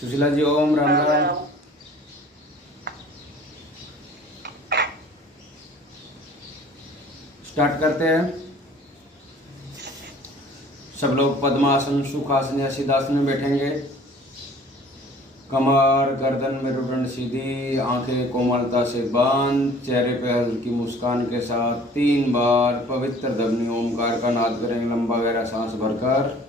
सुशीला जी ओम Ram Ram. Start करते हैं। सब लोग पद्मासन, सुखासन या सिद्धासन में बैठेंगे। कमर गर्दन में रुदन सीधी, आंखें कोमलता से बंद, चेहरे पे हल्की मुस्कान के साथ 3 बार पवित्र ध्वनि ओमकार का नाद करेंगे। लंबा गहरा सांस भरकर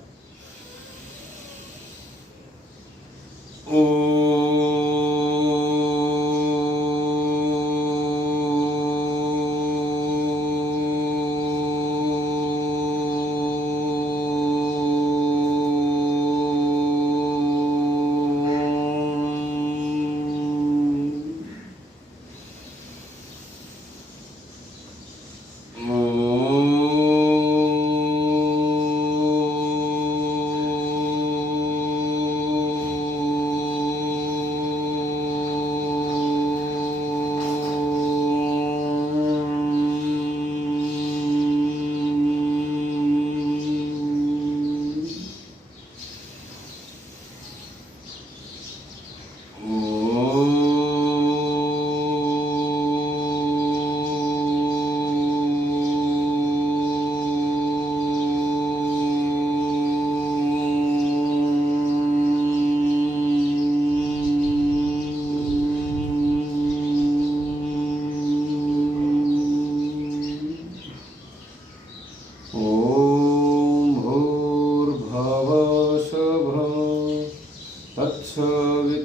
तत्सवितुर्वरेण्यं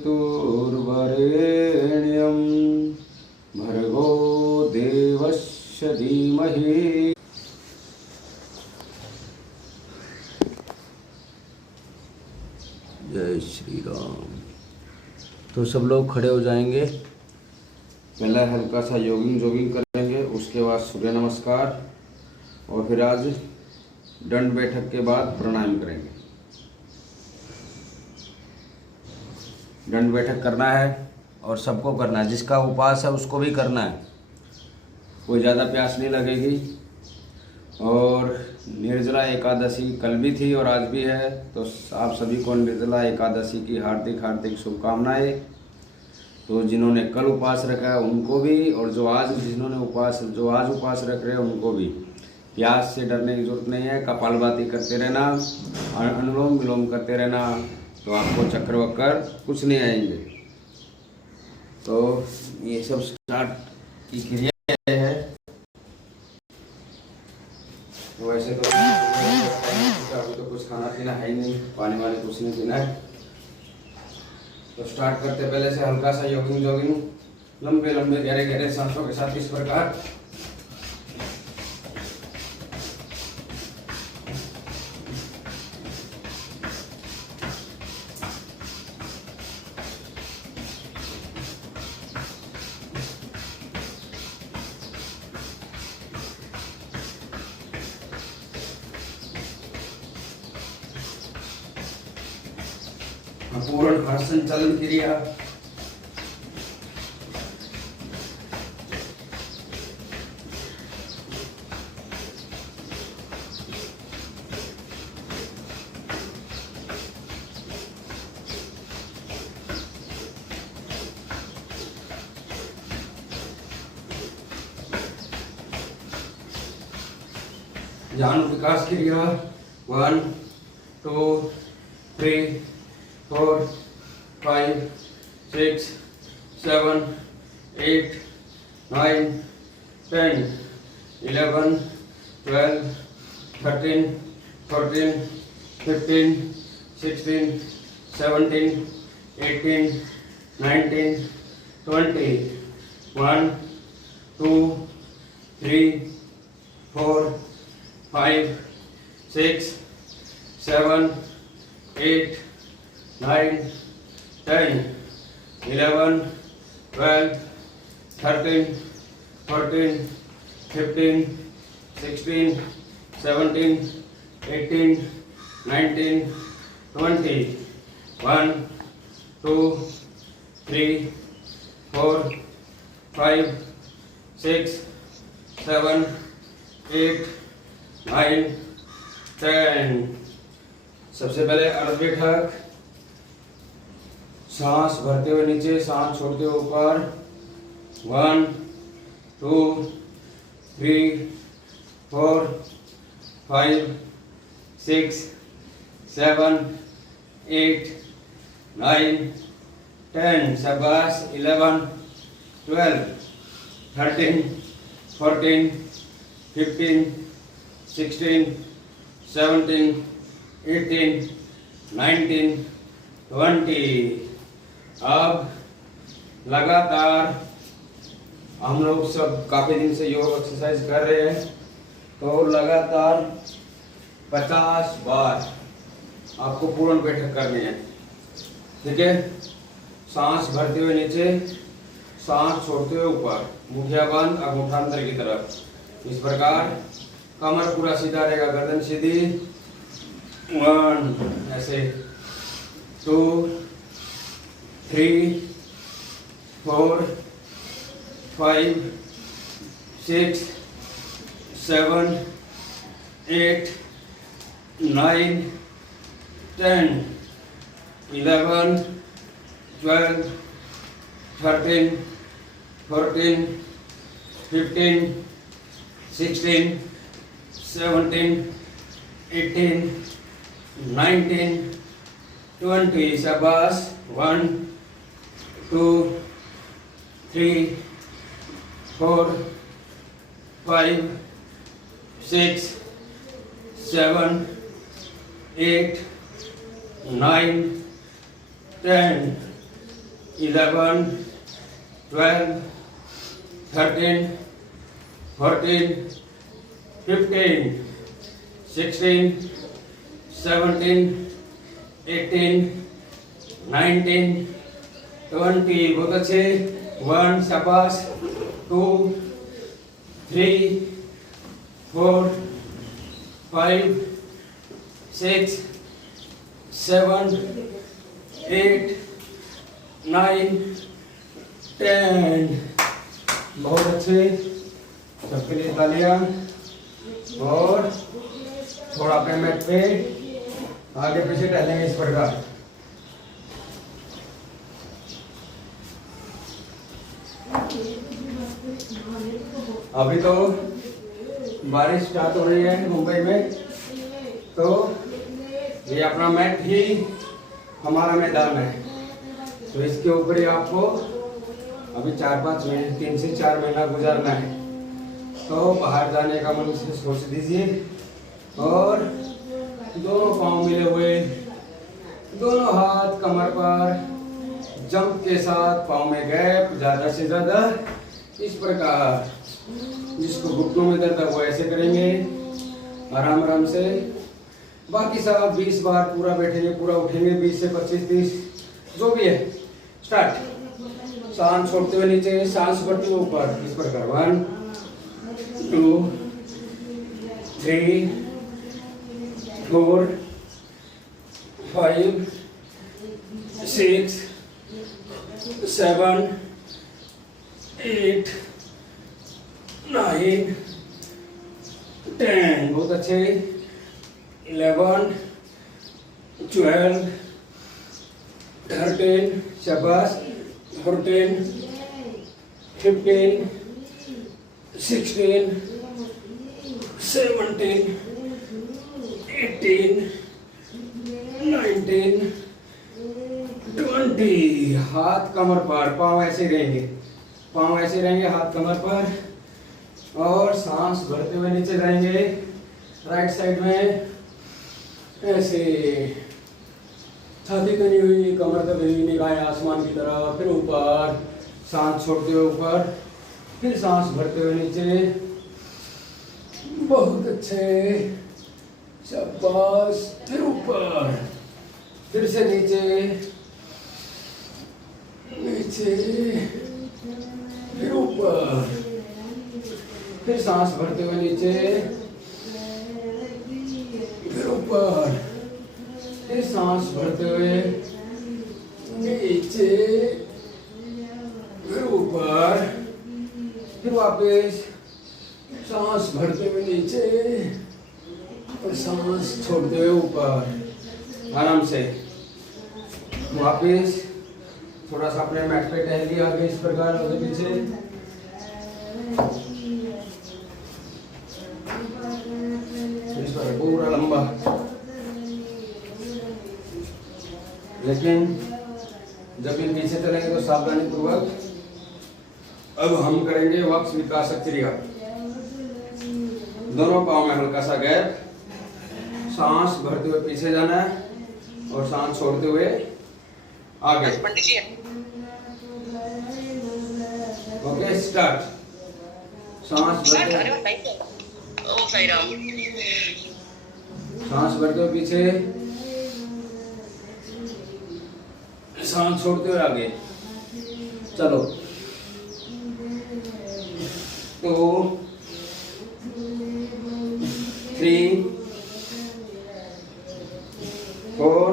भर्गो देवस्य धीमहि। जय श्री राम। तो सब लोग खड़े हो जाएंगे। पहले हल्का सा जॉगिंग करेंगे, उसके बाद सूर्य नमस्कार और फिर आज दंड बैठक के बाद प्राणायाम करेंगे। दंड बैठक करना है और सबको करना है, जिसका उपवास है उसको भी करना है। कोई ज़्यादा प्यास नहीं लगेगी। और निर्जला एकादशी कल भी थी और आज भी है, तो आप सभी को निर्जला एकादशी की हार्दिक हार्दिक शुभकामनाएं। तो जिन्होंने कल उपवास रखा है उनको भी, और जो आज उपवास रख रहे हैं उनको भी। प्यास से डरने की जरूरत नहीं है। कपालभाति करते रहना, अनुलोम विलोम करते रहना, तो आपको चक्कर वक्कर कुछ नहीं आएंगे। तो ये सब स्टार्ट की क्रिया है। वैसे तो अभी तो कुछ खाना पीना है ही नहीं, पानी वानी कुछ नहीं पीना है। तो स्टार्ट करते पहले से हल्का सा जॉगिंग लंबे लंबे गहरे गहरे सांसों के साथ इस प्रकार। पूर्ण आसन चलन क्रिया। ध्यान विकास क्रिया 1 2 3 4 5 6 7 8 9 10 11 12 13 14 15 16 17 18 19 20 1 2 3 4 5 6 7 8 9 10 11 12 13 14 15 16 17 18 19 20 1 2 3 4 5 6 7 8 9 10। सबसे पहले अर्ध बैठक। सांस भरते हुए नीचे, सांस छोड़ते हुए ऊपर। 1 2 3 4 5 6 7 8 9 10। शाबाश। 11 12 13 14 15 16 17 18 19 20। अब लगातार हम लोग सब काफ़ी दिन से योग एक्सरसाइज कर रहे हैं, तो लगातार 50 बार आपको पूर्ण बैठक करनी है। ठीक है। सांस भरते हुए नीचे, सांस छोड़ते हुए ऊपर, मुठिया बंद, अंगूठा अंदर की तरफ। इस प्रकार कमर पूरा सीधा रहेगा, गर्दन सीधी। 1 ऐसे, 2 3 4 5 6 7 8 9 10 11 12 13 14 15 16 17 18 19 20। शाबाश। 1 2 3 4 5 6 7 8 9 10 11 12 13 14 15 16 17 18 19 20। बहुत अच्छे। 1 शाबाश। 2 3 4 5 6 7 8 9 10। बहुत अच्छे। सबके लिए तालियां। और थोड़ा अपने मैट पे आगे पीछे टहलेंगे इस प्रकार। अभी तो बारिश स्टार्ट हो रही है मुंबई में, तो ये अपना मैट ही हमारा मैदान है। तो इसके ऊपर ही आपको अभी 4-5 महीने, 3 से 4 महीना गुजारना है। तो बाहर जाने का मन से सोच दीजिए, और दोनों पांव मिले हुए, दोनों हाथ कमर पर, जंप के साथ पांव में गैप ज्यादा से ज्यादा। इस प्रकार जिसको घुटनों में दर्द है वो ऐसे करेंगे आराम आराम से। बाकी सब आप 20 बार पूरा बैठेंगे, पूरा उठेंगे, 20 से 25 30 जो भी है। स्टार्ट। सांस छोड़ते हुए नीचे, सांस बढ़ते हुए ऊपर। इस प्रकार 1 2 3 4 5 6 7 8 9 10। बहुत अच्छे। 11 12 13 शाबाश। 14 15 16 17 18 19 20। हाथ कमर पर, पाँव ऐसे रहेंगे, पाँव ऐसे रहेंगे, हाथ कमर पर, और सांस भरते हुए नीचे जाएंगे राइट साइड में ऐसे। छाती तनी हुई, कमर दबी हुई, निगाहें आसमान की तरफ, फिर ऊपर, सांस छोड़ते हुए ऊपर, फिर सांस भरते हुए नीचे। बहुत अच्छे। शाबाश। फिर ऊपर, फिर से नीचे, नीचे, फिर ऊपर, फिर सांस भरते हुए नीचे, फिर ऊपर, फिर सांस भरते हुए नीचे, फिर ऊपर, फिर वापस सांस भरते हुए नीचे और सांस छोड़ते हुए ऊपर। आराम से वापस थोड़ा सा अपने मैट पे टहल लिया आगे इस प्रकार आगे पीछे। इस पर पूरा लंबा, लेकिन जब ये पीछे चलेंगे तो सावधानी पूर्वक। अब हम करेंगे वक्ष विकासक क्रिया। दोनों पाँव में हल्का सा गैप, सांस भरते हुए पीछे जाना है और सांस छोड़ते हुए आगे। Okay, start. सांस भरते हुए पीछे, सांस छोड़ते हुए आगे। चलो, 2 3 4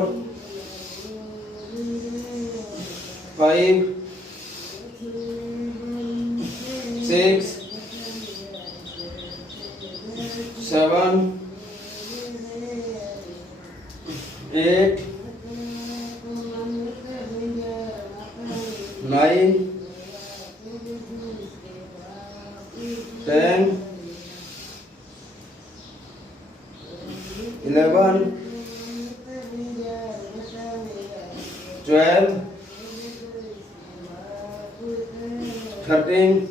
5 6 7 8 9 10 11 12 13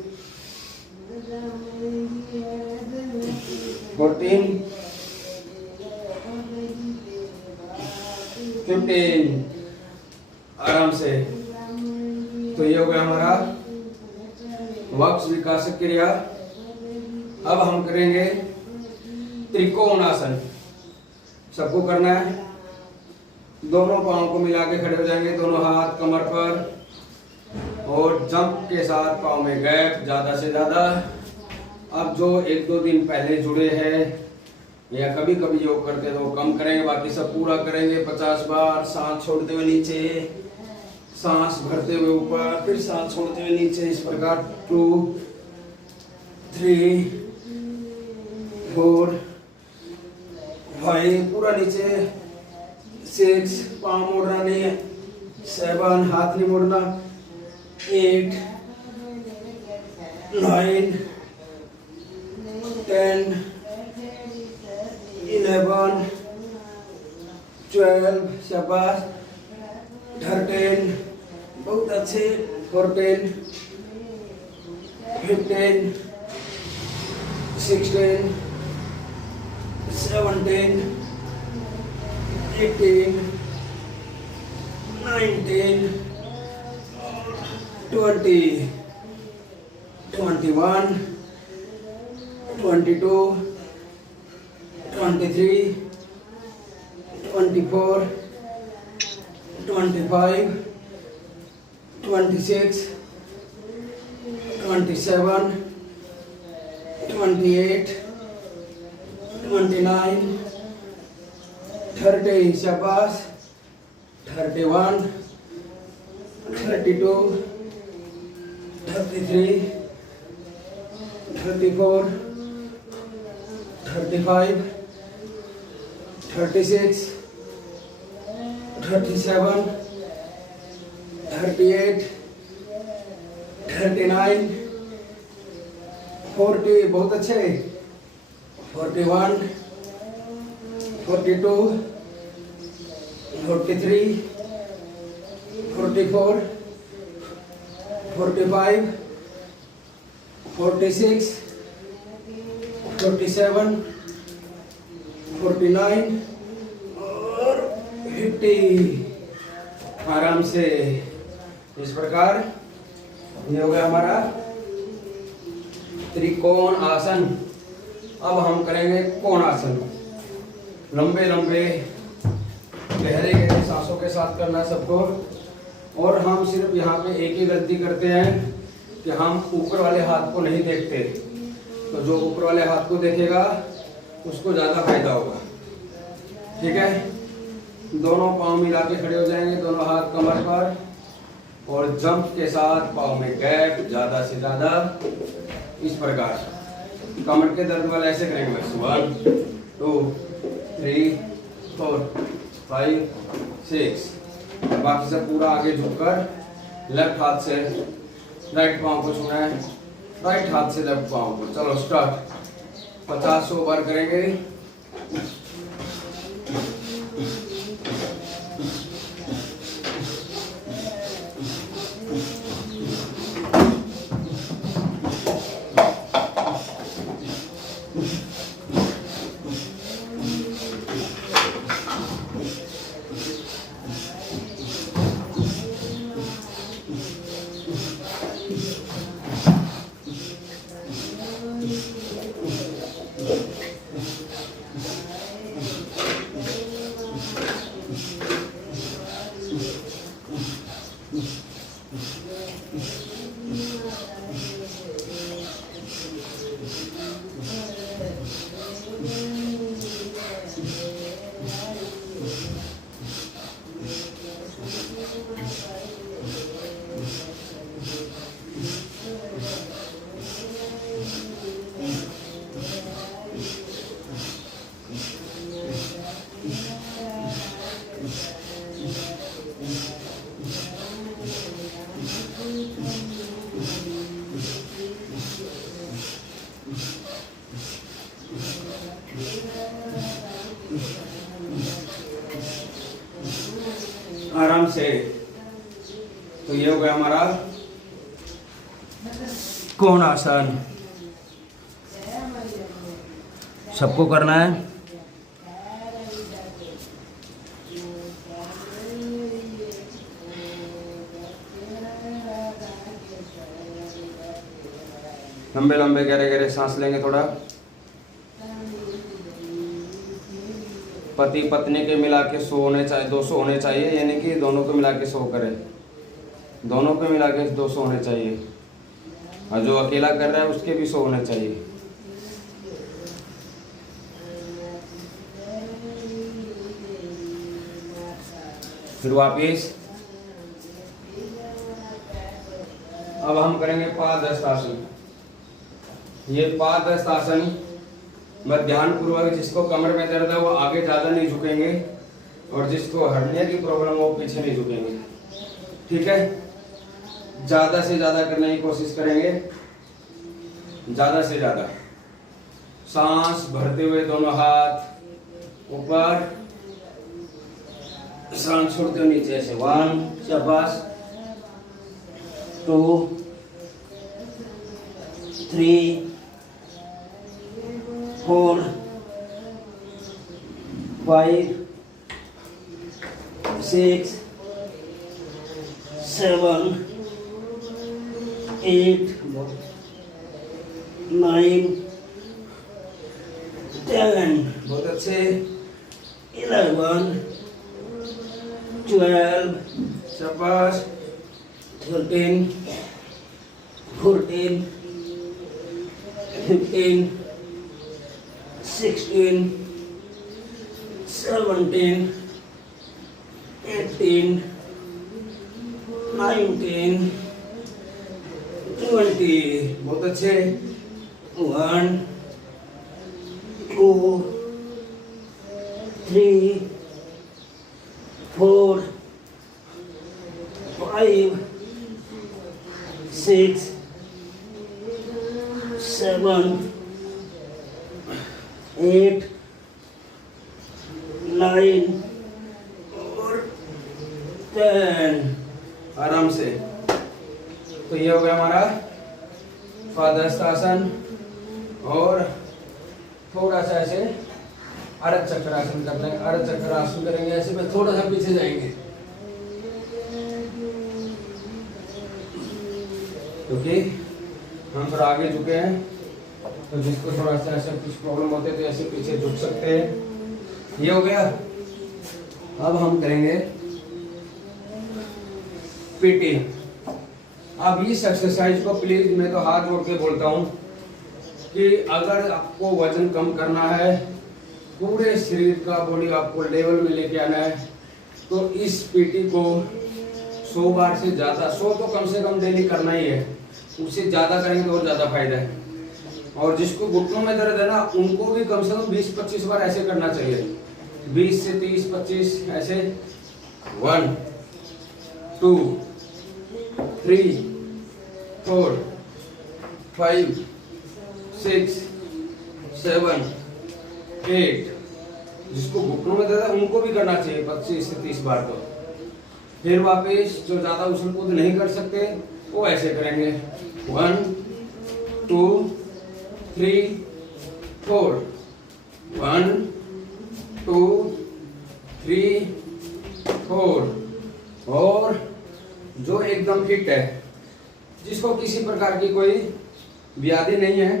14 15। आराम से। तो ये हो गया हमारा वक्ष विकासक क्रिया। अब हम करेंगे त्रिकोणासन। सबको करना है। दोनों पाँव को मिला के खड़े हो जाएंगे, दोनों हाथ कमर पर, और जंप के साथ पाँव में गैप ज्यादा से ज्यादा। अब जो 1-2 दिन पहले जुड़े हैं या कभी कभी योग करते हैं तो वो कम करेंगे, बाकी सब पूरा करेंगे 50 बार। सांस छोड़ते हुए नीचे, सांस भरते हुए ऊपर, फिर सांस छोड़ते हुए नीचे, इस प्रकार 2 3 4 5, पूरा नीचे 6, पाँव मोड़ना नहीं है, 7, हाथ नहीं मोड़ना, 8 9 10 11 12, शाबाश, 13, बहुत अच्छे, 14 15 16 17 18 19 20 21 22 23 24 25 26 27 28 29 30, शाबाश, 31 32 33 34 35 36 37 38 39 40, बहुत अच्छे, 41 42 43 44 45 46 47 49 और 50। आराम से। इस प्रकार ये हो गया हमारा त्रिकोण आसन। अब हम करेंगे कोण आसन। लंबे लंबे गहरे गहरे सांसों के साथ करना है सबको। और हम सिर्फ यहाँ पे एक ही गलती करते हैं कि हम ऊपर वाले हाथ को नहीं देखते। तो जो ऊपर वाले हाथ को देखेगा उसको ज़्यादा फायदा होगा। ठीक है, दोनों पाँव मिला के खड़े हो जाएंगे, दोनों हाथ कमर पर, और जंप के साथ पाँव में गैप ज़्यादा से ज़्यादा, इस प्रकार। कमर के दर्द वाला ऐसे करेंगे बस। 1 2 3 4 5 6। बाकी सब पूरा आगे झुककर लेफ्ट हाथ से राइट पाँव को छूना है, राइट हाथ से लेफ्ट पाँव को। चलो स्टार्ट। 50 बार करेंगे। आराम से। तो ये हो गया हमारा कोण आसन। सबको करना है। लंबे लंबे गहरे गहरे सांस लेंगे थोड़ा। पति पत्नी के मिला के 100 होने चाहिए, 200 होने चाहिए, यानी कि दोनों को मिला के 100 करें। दोनों को मिला के 200 होने चाहिए, और जो अकेला कर रहा है उसके भी 100 होने चाहिए। फिर वापिस। अब हम करेंगे पादहस्त आसन। ये पादहस्त आसन में ध्यान पूर्वक, जिसको कमर में दर्द है वो आगे ज़्यादा नहीं झुकेंगे, और जिसको हर्निया की प्रॉब्लम हो वो पीछे नहीं झुकेंगे। ठीक है, ज़्यादा से ज़्यादा करने की कोशिश करेंगे, ज़्यादा से ज़्यादा। सांस भरते हुए दोनों हाथ ऊपर, सांस छोड़ते हुए नीचे ऐसे। 1, शाबाश। 2, 3, 4, 5, 6, 7, 8, 9, 10, बहुत अच्छे। 11, 12, शाबाश। 13, 14, 15, 16, 17, 18, 19, 20, बहुत अच्छे। 1, 2, 3, 4, 5, 6, 7, 8, 9 और 10। आराम से। तो ये हो गया हमारा पादहस्त आसन। और थोड़ा सा ऐसे अर्ध चक्रासन कर लेंगे। अर्ध चक्रासन करेंगे ऐसे में, थोड़ा सा पीछे जाएंगे क्योंकि हम थोड़ा आगे झुके हैं। तो जिसको थोड़ा सा ऐसे कुछ प्रॉब्लम होते हैं तो ऐसे पीछे झुक सकते हैं। ये हो गया। अब हम करेंगे पीटी। अब इस एक्सरसाइज को प्लीज, मैं तो हाथ जोड़ के बोलता हूँ कि अगर आपको वजन कम करना है, पूरे शरीर का बॉडी आपको लेवल में लेके आना है, तो इस पीटी को 100 बार से ज़्यादा, 100 तो कम से कम डेली करना ही है, उससे ज़्यादा करेंगे तो और ज़्यादा फायदा है। और जिसको घुटनों में दर्द है ना, उनको भी कम से कम 20-25 बार ऐसे करना चाहिए। 20 से 30-25 ऐसे। 1, 2, 3 4 5 6 7 8। जिसको घुटनों में दर्द है उनको भी करना चाहिए 25 से 30 बार। तो फिर वापस जो ज्यादा उछल कूद नहीं कर सकते वो ऐसे करेंगे 1 2 3 4 1 2 3 4। और जो एकदम फिट है, जिसको किसी प्रकार की कोई व्याधि नहीं है,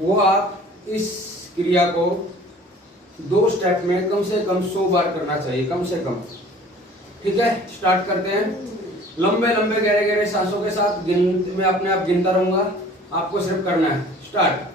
वो आप इस क्रिया को 2 स्टेप में कम से कम 100 बार करना चाहिए, कम से कम। ठीक है, स्टार्ट करते हैं। लंबे लंबे गहरे गहरे सांसों के साथ मैं अपने आप गिनता रहूंगा, आपको सिर्फ करना है। स्टार्ट।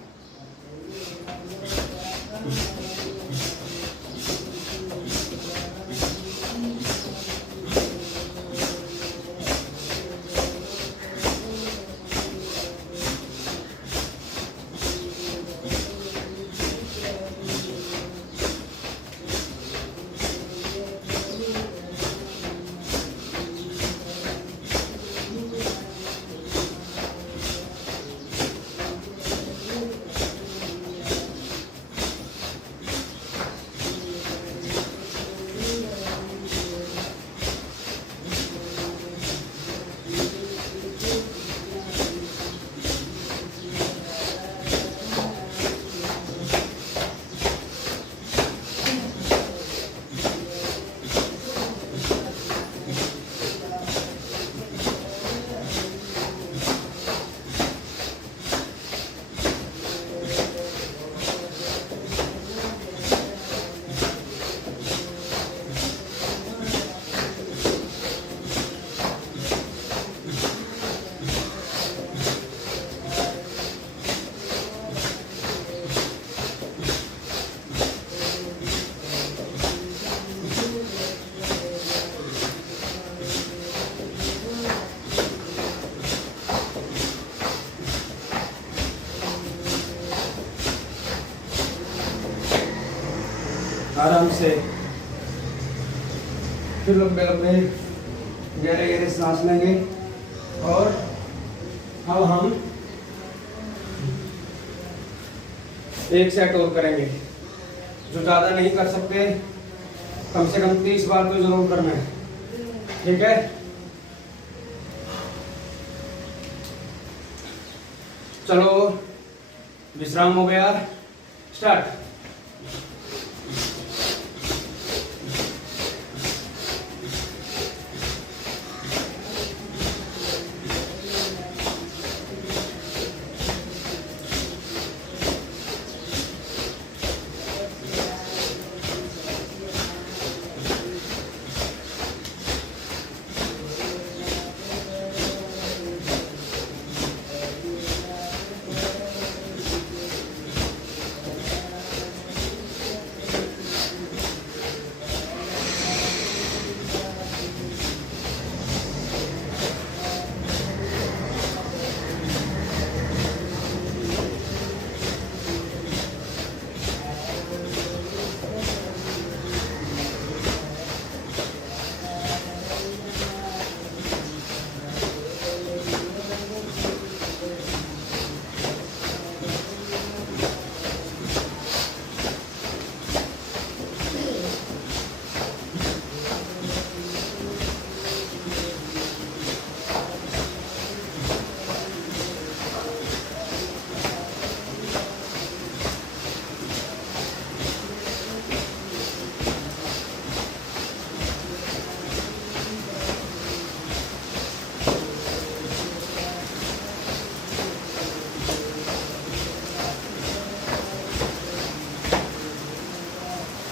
आराम से फिर लंबे लंबे गहरे गहरे सांस लेंगे। और अब हम एक सेट और करेंगे। जो ज़्यादा नहीं कर सकते, कम से कम 30 बार तो जरूर करना है। ठीक है, चलो विश्राम हो गया, स्टार्ट।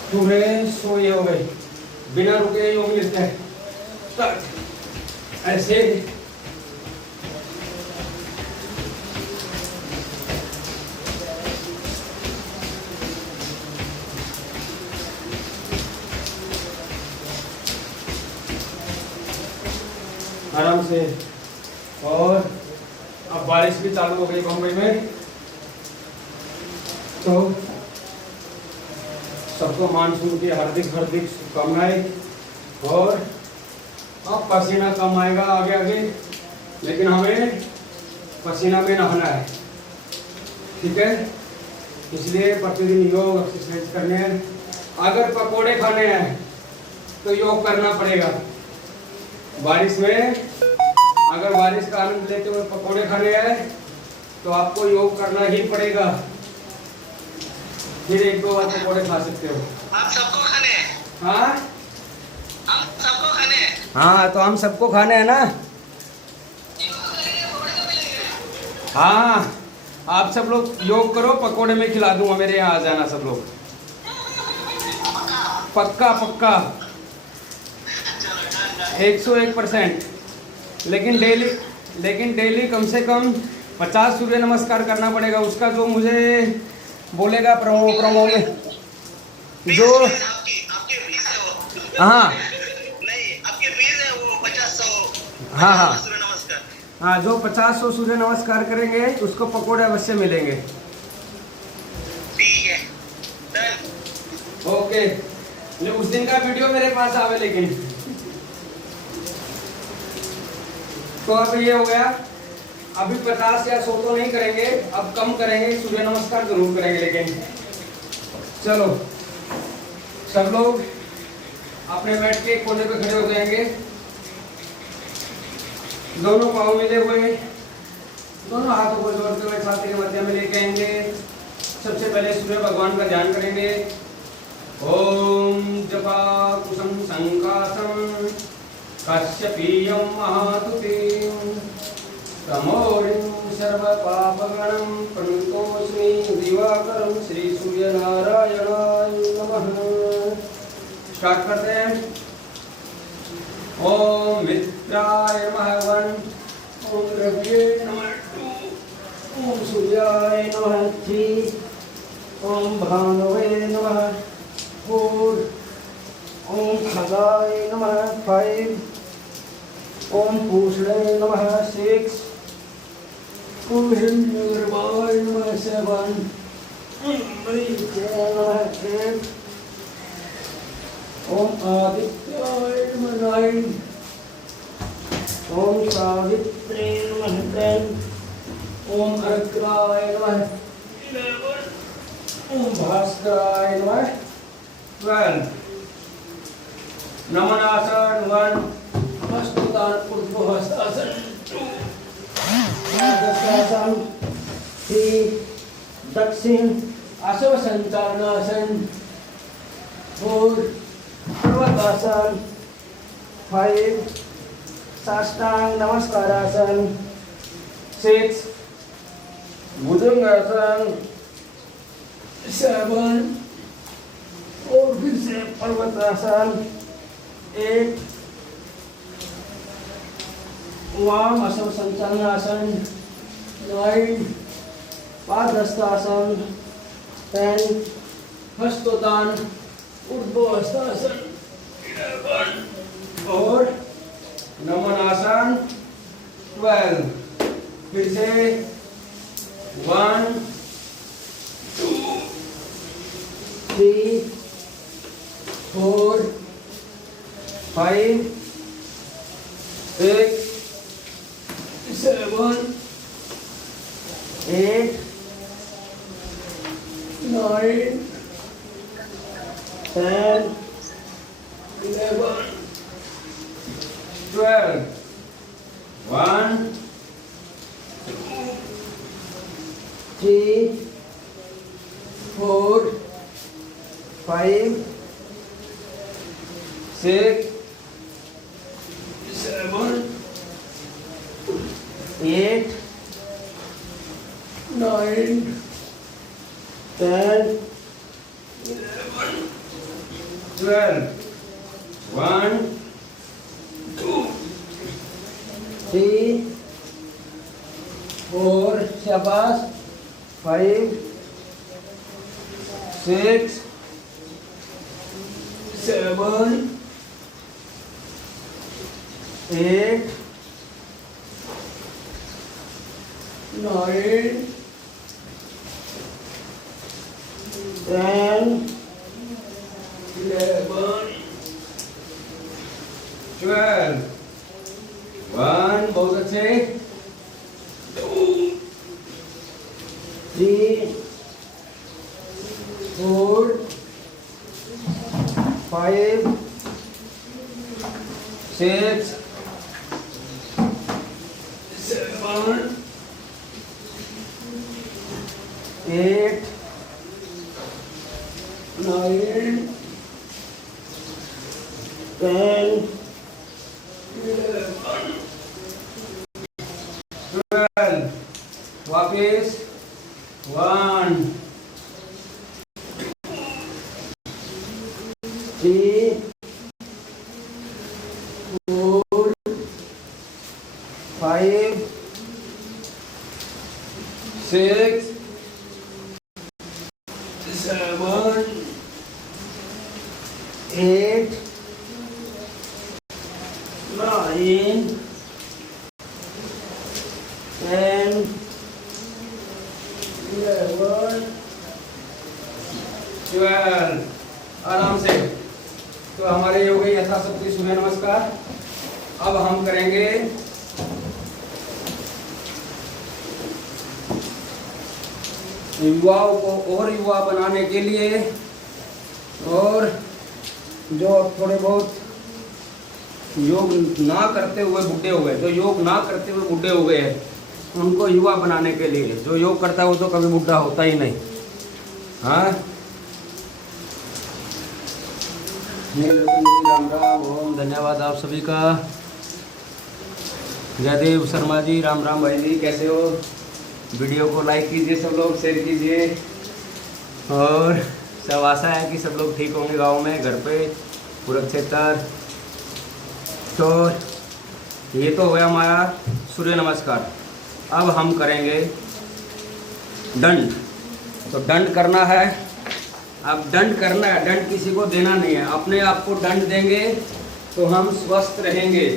पूरे सोए हो गए, बिना रुके योग लेते हैं। स्टार्ट। ऐसे आराम से। और अब बारिश भी चालू हो गई बम्बई में, तो सबको मानसून की हार्दिक हार्दिक शुभकामनाएं। और अब पसीना कम आएगा आगे आगे, लेकिन हमें पसीना में नहाना है, ठीक है। इसलिए प्रतिदिन योग एक्सरसाइज करने हैं। अगर पकोड़े खाने हैं तो योग करना पड़ेगा। बारिश में अगर बारिश का आनंद लेते हुए पकोड़े खाने हैं तो आपको योग करना ही पड़ेगा। फिर एक दो बार पकोड़े खा सकते हो। आप सबको खाने हैं? हाँ हम सबको खाने हैं? हाँ, तो हम सबको खाने हैं ना। हाँ, आप सब लोग योग करो, पकोड़े में खिला दूंगा, मेरे यहाँ आ जाना सब लोग। पक्का पक्का 101%। लेकिन डेली कम से कम 50 सूर्य नमस्कार करना पड़ेगा। उसका जो मुझे बोलेगा प्रोमो में जो आपके फीस है वो। हाँ नहीं, आपके फीस है वो 50-100। हाँ सूर्य नमस्कार। हाँ, जो 50-100 सूर्य नमस्कार करेंगे उसको पकोड़े अवश्य मिलेंगे। ठीक है, डन। ओके, उस दिन का वीडियो मेरे पास आवे लेकिन। तो अब ये हो गया। अभी 50 या 100 तो नहीं करेंगे, अब कम करेंगे, सूर्य नमस्कार जरूर करेंगे। लेकिन चलो सब लोग अपने बैठ के कोने पे खड़े हो जाएंगे, दोनों पाँव मिले हुए, दोनों हाथों को जोड़ते हुए छाती के मध्य में लेके आएंगे। सबसे पहले सूर्य भगवान का ध्यान करेंगे। ओम जपा कुसुम संकासम काश्यपीयम महातुतीम तमोरिं सर्वपापगणं प्रणतोऽस्मि दिवाकरं श्री सूर्य नारायणाय नमः। स्टार्ट करते हैं। ओम मित्राय नमः 1, ओम रविये नमः 2, ओम सूर्याय नमः 3, ओम भानुवे नमः 4, ओम खगाय नमः 5, ओम पूषणे नमः 6, ओम हिरण्यगर्भाय नमः 7, ओम मरीचाय नमः 8, ओम आदित्याय नमः 9, ओम सावित्रे नमः 10, ओम अर्क्राय नमः 11, ओम भास्कराय नमः 12। नमनासन 1, हस्तदान ऊर्ध्वहस्तासन 2, हस्तासन 3, दक्षिण आसव संचालनासन 4, पर्वतासन 5, साष्टांग नमस्कारासन 6, भुजंगासन 7, और फिर से पर्वतासन 8, वाम आसन संचालनासन 9, पादहस्तासन 10, हस्तोत्तान ऊर्ध्वहस्तासन 11 और नमनासन 12। फिर से 1, 2, 3, 4, 5, 6, 7, 8, 9, 10, 11, 12. 1, 2, 3, 4, 5, 6, 7, 8, 9, 10, 11, 12. 1, 2, 3, 4, शाबाश 5, 6, 7, 8, 9, 10, 11, 12. 1, बहुत अच्छे। 2 3 4 5 6 7 8 9 10 11 12 वापिस 1 3 4 5 6 7 8 9 10 11 12 आराम से। तो हमारे हो गई यथाशक्ति सूर्य नमस्कार। अब हम करेंगे युवाओं को और युवा बनाने के लिए, और जो थोड़े बहुत योग ना करते हुए बुढ़े हो गए, जो योग ना करते हुए बुढ़े हो गए हैं, उनको युवा बनाने के लिए। जो योग करता है वो तो कभी बुढ़ा होता ही नहीं। हाँ, राम राम, ओम, धन्यवाद आप सभी का। जयदेव शर्मा जी, राम राम भाई जी, कैसे हो? वीडियो को लाइक कीजिए, सब लोग शेयर कीजिए, और सब आशा है कि सब लोग ठीक होंगे गांव में, घर पे, कुरुक्षेत्र। तो ये तो हुआ हमारा सूर्य नमस्कार। अब हम करेंगे दंड। तो दंड करना है। अब दंड करना है, दंड किसी को देना नहीं है, अपने आप को दंड देंगे तो हम स्वस्थ रहेंगे।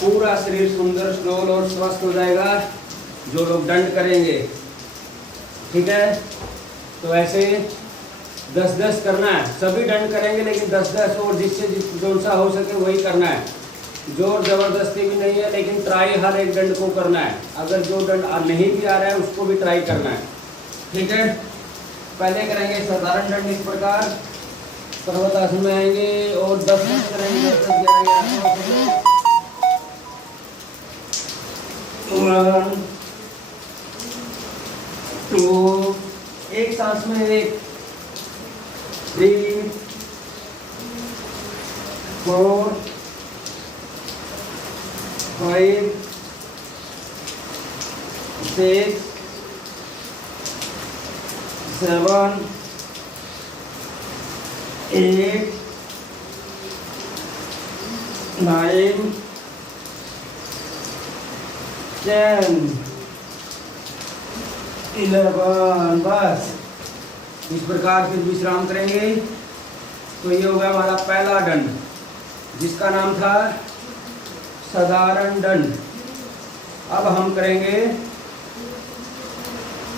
पूरा शरीर सुंदर स्लोल और स्वस्थ हो जाएगा जो लोग दंड करेंगे। ठीक है, तो ऐसे 10-10 करना है। सभी दंड करेंगे लेकिन 10-10, और जिससे जो सा हो सके वही करना है। जोर जबरदस्ती भी नहीं है, लेकिन ट्राई हर एक दंड को करना है। अगर जो दंड नहीं भी आ रहा है उसको भी ट्राई करना है। ठीक है, पहले करेंगे साधारण दंड इस प्रकार, पर्वतासन में आएंगे और 10 मिनट करेंगे। 10 11 1 2, एक सांस में 1 3 4 5 6 7 8 9 10 11। बस इस प्रकार फिर विश्राम करेंगे। तो ये हो गया हमारा पहला दंड, जिसका नाम था साधारण दंड। अब हम करेंगे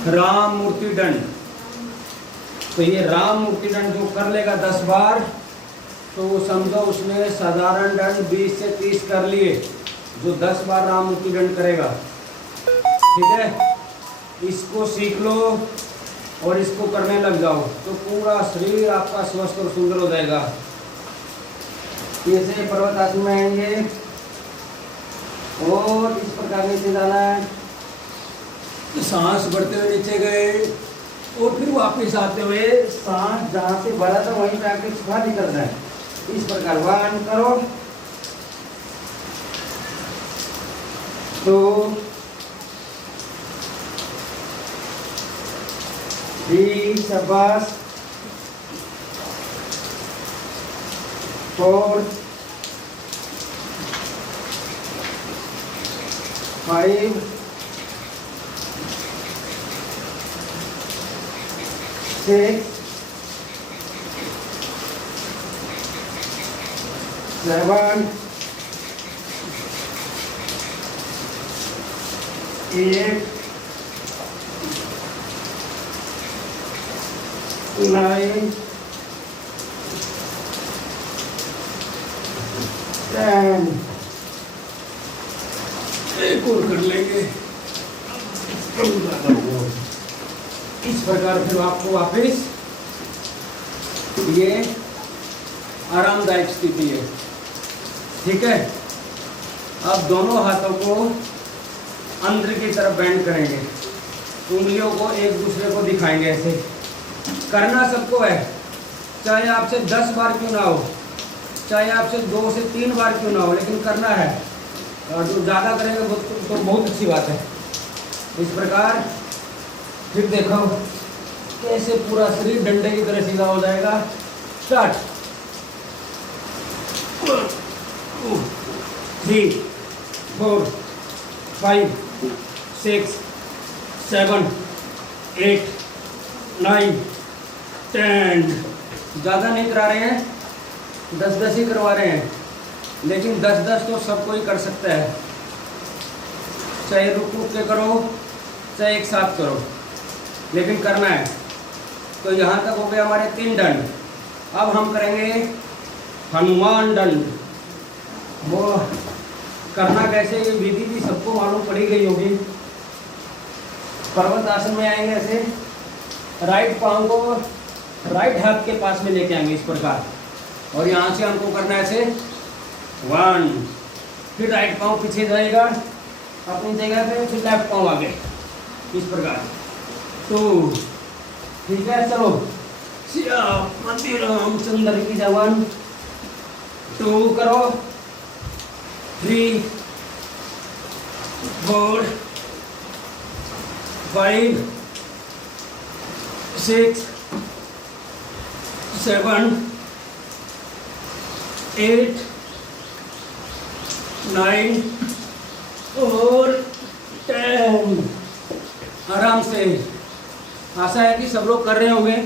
राम मूर्ति दंड। तो ये राम मूर्ति दंड जो कर लेगा 10 बार, तो समझो उसने साधारण दंड 20 से 30 कर लिए। जो 10 बार राम मूर्ति दंड करेगा, ठीक है, इसको सीख लो और इसको करने लग जाओ तो पूरा शरीर आपका स्वस्थ और सुंदर हो जाएगा। ऐसे पर्वतासन में आएंगे और इस प्रकार नीचे जाना है। सांस बढ़ते हुए नीचे गए और फिर वापस आते हुए सांस जहाँ से भरा था वहीं पे आके बाहर निकलना है। इस प्रकार 1 करो, 2 3 शाबाश, 4 5 6 7 8 9 10। एक और कर लेंगे। इस प्रकार फिर आपको वापस ये आरामदायक स्थिति है। ठीक है, अब दोनों हाथों को अंदर की तरफ बेंड करेंगे, उंगलियों को एक दूसरे को दिखाएंगे। ऐसे करना सबको है, चाहे आपसे 10 बार क्यों ना हो, चाहे आपसे 2 से 3 बार क्यों ना हो, लेकिन करना है। और जो ज़्यादा करेंगे तो बहुत अच्छी बात है। इस प्रकार फिर देखो कैसे पूरा शरीर डंडे की तरह सीधा हो जाएगा। स्टार्ट। 1 2 3 4 5 6 7 8 9 10। ज़्यादा नहीं करा रहे हैं, 10-10 ही करवा रहे हैं, लेकिन 10-10 तो सब कोई कर सकता है। चाहे रुक रुक के करो, चाहे एक साथ करो, लेकिन करना है। तो यहाँ तक हो गए हमारे 3 दंड। अब हम करेंगे हनुमान दंड। वो करना कैसे, ये विधि भी सबको मालूम पड़ी गई होगी। पर्वत आसन में आएंगे, ऐसे राइट पाँव को राइट हाथ के पास में लेके आएंगे इस प्रकार, और यहाँ से हमको करना है ऐसे 1, फिर राइट पाँव पीछे जाएगा अपनी जगह पे, फिर लेफ्ट पाँव आगे इस प्रकार 2। ठीक है, चलो श्री रामचंद्र की जवान 2 करो, 3 4 5 6 7 8 9 और 10। आराम से। आशा है कि सब लोग कर रहे होंगे।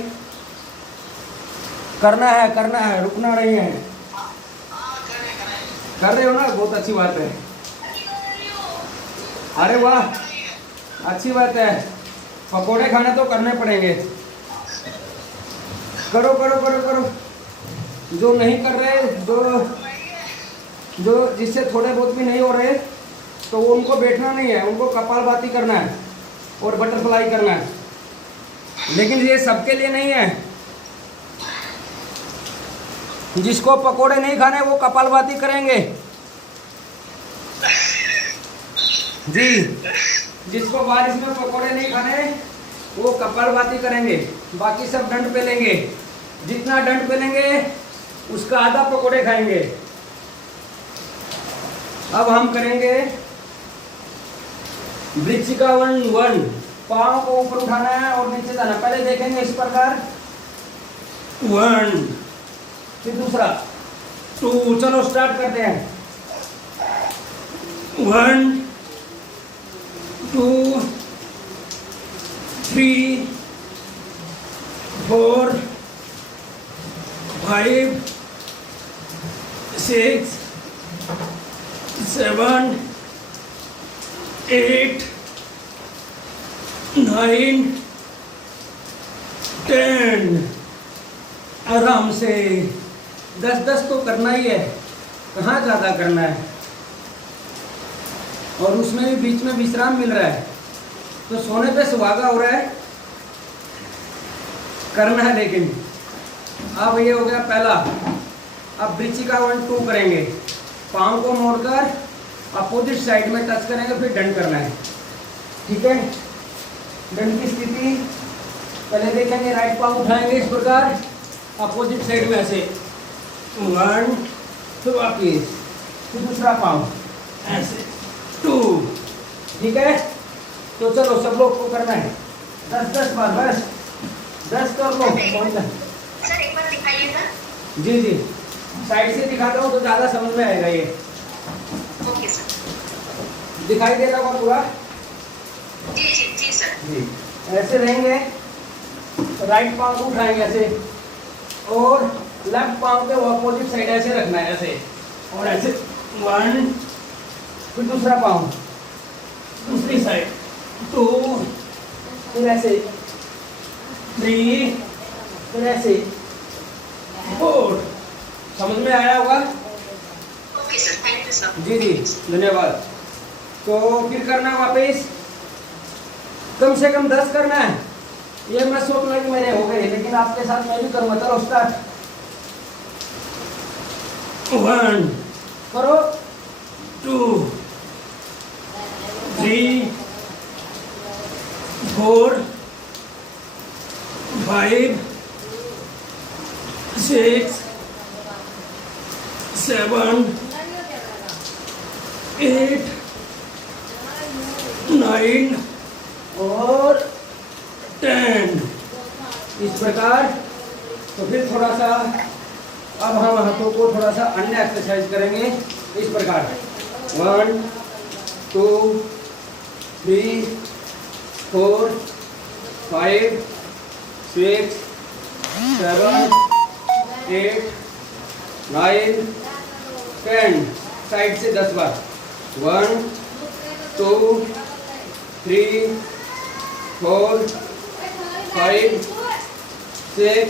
करना है, रुकना नहीं है। कर रहे हो ना, बहुत अच्छी बात है। अरे वाह, अच्छी बात है। पकोड़े खाने तो करने पड़ेंगे। करो करो करो करो। जो नहीं कर रहे, जो जिससे थोड़े बहुत भी नहीं हो रहे, तो उनको बैठना नहीं है, उनको कपालभाति करना है और बटरफ्लाई करना है। लेकिन ये सबके लिए नहीं है। जिसको पकोड़े नहीं खाने वो कपालभाति करेंगे जी। जिसको बारिश में पकोड़े नहीं खाने वो कपालभाति करेंगे, बाकी सब दंड पे लेंगे। जितना दंड पे लेंगे उसका आधा पकोड़े खाएंगे। अब हम करेंगे वृश्चिकावन 1। पाँव को ऊपर उठाना है और नीचे जाना। पहले देखेंगे इस प्रकार 1, फिर दूसरा 2। चलो स्टार्ट करते हैं। 1 2 3 4 5 6 7 8 9 10। आराम से 10-10 तो करना ही है, कहाँ ज़्यादा करना है। और उसमें भी बीच में विश्राम मिल रहा है, तो सोने पे सुहागा हो रहा है। करना है लेकिन। अब ये हो गया पहला। अब वृश्चिकावन 2 करेंगे। पाँव को मोड़कर अपोजिट साइड में टच करेंगे, फिर दंड करना है। ठीक है, दंड की स्थिति पहले देखेंगे। राइट पाँव उठाएंगे इस प्रकार अपोजिट साइड में ऐसे 1, फिर वापिस, फिर दूसरा पाँव ऐसे 2। ठीक है, तो चलो सब लोग को करना है 10-10 बार, बस 10 कर लो। सर एक बार दिखाइएगा। जी जी, साइड से दिखाता हूँ तो ज़्यादा समझ में आएगा। ये ओके सर। दिखाई देता होगा पूरा? जी जी जी सर। जी, ऐसे रहेंगे। राइट पाँव को उठाएंगे ऐसे, और लेफ्ट पाँव के अपोजिट साइड ऐसे रखना है ऐसे, और ऐसे 1, फिर दूसरा पाँव दूसरी साइड 2, फिर ऐसे 3, फिर ऐसे 4। समझ में आया होगा? Okay sir, thank you sir. जी जी, धन्यवाद। तो फिर करना वापस, कम से कम 10 करना है। ये मैं सोचना कि मेरे हो गए, लेकिन आपके साथ मैं भी करूँगा। चलो स्टार्ट। 1 करो, 2 3 4 5 6 7 8 9 और 10। इस प्रकार। तो फिर थोड़ा सा अब हम हाथों को थोड़ा सा अन्य एक्सरसाइज करेंगे इस प्रकार। 1 2 3 4 5 6 7 8 9 10। साइड से 10 बार। 1 2 3 4 5 6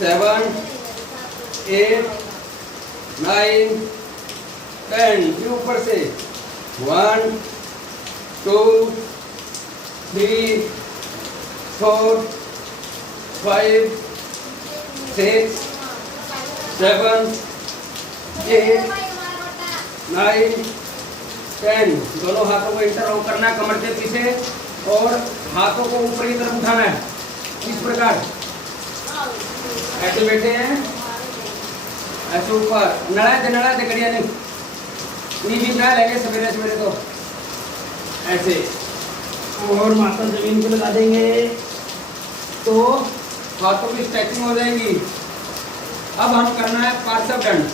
7 8 9 10। फिर ऊपर से 1 2 3 4 5 6 7 8 9 10। दोनों हाथों को इंटरलॉक करना है कमर के पीछे और हाथों को ऊपर की तरफ उठाना है इस प्रकार। ऐसे बैठे हैं, ऐसे ऊपर नड़ा दे गड़िया नहीं भी ना लेंगे सवेरे सवेरे तो ऐसे। और माथा जमीन पे लगा देंगे तो हाथों की स्ट्रेचिंग हो जाएगी। अब हम करना है पार्श्व दंड।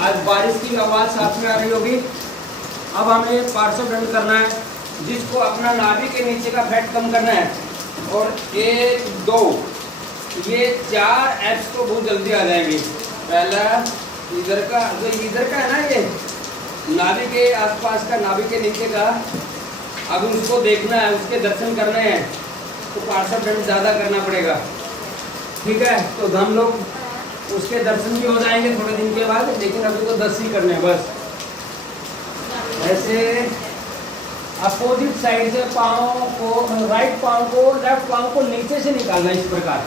आज बारिश की आवाज़ साथ में आ रही होगी। अब हमें पार्श्व दंड करना है, जिसको अपना नाभि के नीचे का फैट कम करना है। और 1 2 ये 4 एप्स तो बहुत जल्दी आ जाएंगे। पहला इधर का, जो इधर का है ना, ये नाभि के आसपास का, नाभि के नीचे का, अब उसको देखना है, उसके दर्शन करने हैं तो पार्श्व दंड ज़्यादा करना पड़ेगा। ठीक है, तो हम लोग उसके दर्शन भी हो जाएंगे थोड़े दिन के बाद, लेकिन अभी तो 10 ही करने हैं बस। ऐसे अपोजिट साइड से पाँव को, राइट पाँव को लेफ्ट पाँव को नीचे से निकालना इस प्रकार।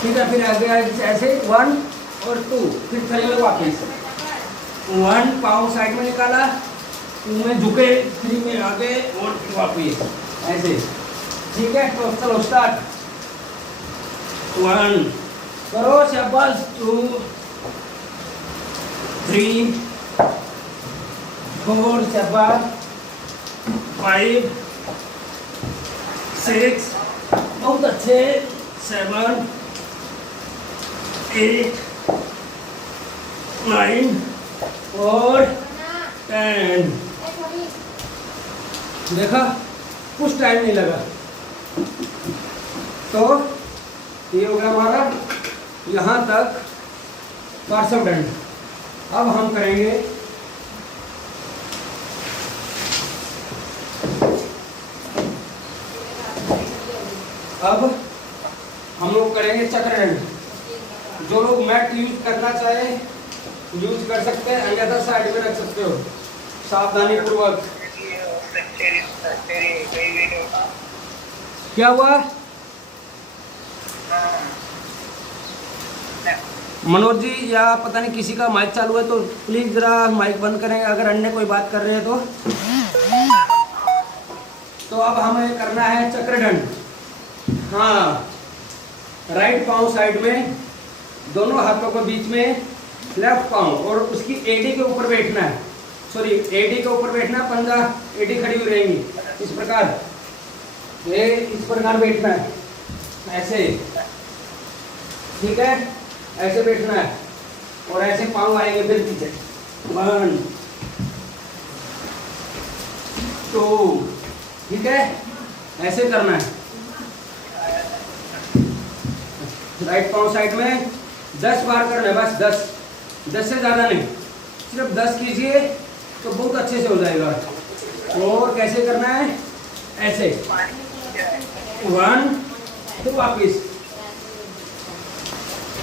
ठीक है, फिर आगे ऐसे 1 और 2, फिर खड़े हुए वापस। 1 पाँव साइड में निकाला, 2 में झुके, 3 में आगे और वापस ऐसे। ठीक है, तो चलो स्टार्ट। 1 करो, शाबाश। 2 3 4 शाबाश। 5 6 बहुत अच्छे। 7 8 9 और 10। देखा, कुछ टाइम नहीं लगा। तो ये हो गया हमारा यहाँ तक पार्श्व दंड। अब हम करेंगे चक्र दंड। जो लोग मैट यूज करना चाहे यूज कर सकते हैं, अन्यथा साइड में रख सकते हो सावधानी पूर्वक। क्या हुआ मनोज जी, या पता नहीं किसी का माइक चालू है, तो प्लीज जरा माइक बंद करें अगर अन्य कोई बात कर रहे हैं तो। अब हमें करना है चक्र दंड। हाँ, राइट पाँव साइड में, दोनों हाथों के बीच में लेफ्ट पाँव, और उसकी एडी के ऊपर बैठना है। सॉरी, एडी के ऊपर बैठना, पंजा एडी खड़ी हुई रहेंगी इस प्रकार। ये इस प्रकार बैठना है ऐसे। ठीक है, ऐसे बैठना है और ऐसे पाँव आएंगे फिर पीछे। 1 2। ठीक है, ऐसे करना है। राइट पाँव साइड में 10 बार करना है बस, 10 से ज़्यादा नहीं, सिर्फ 10 कीजिए तो बहुत अच्छे से हो जाएगा। और कैसे करना है, ऐसे 1 तो वापिस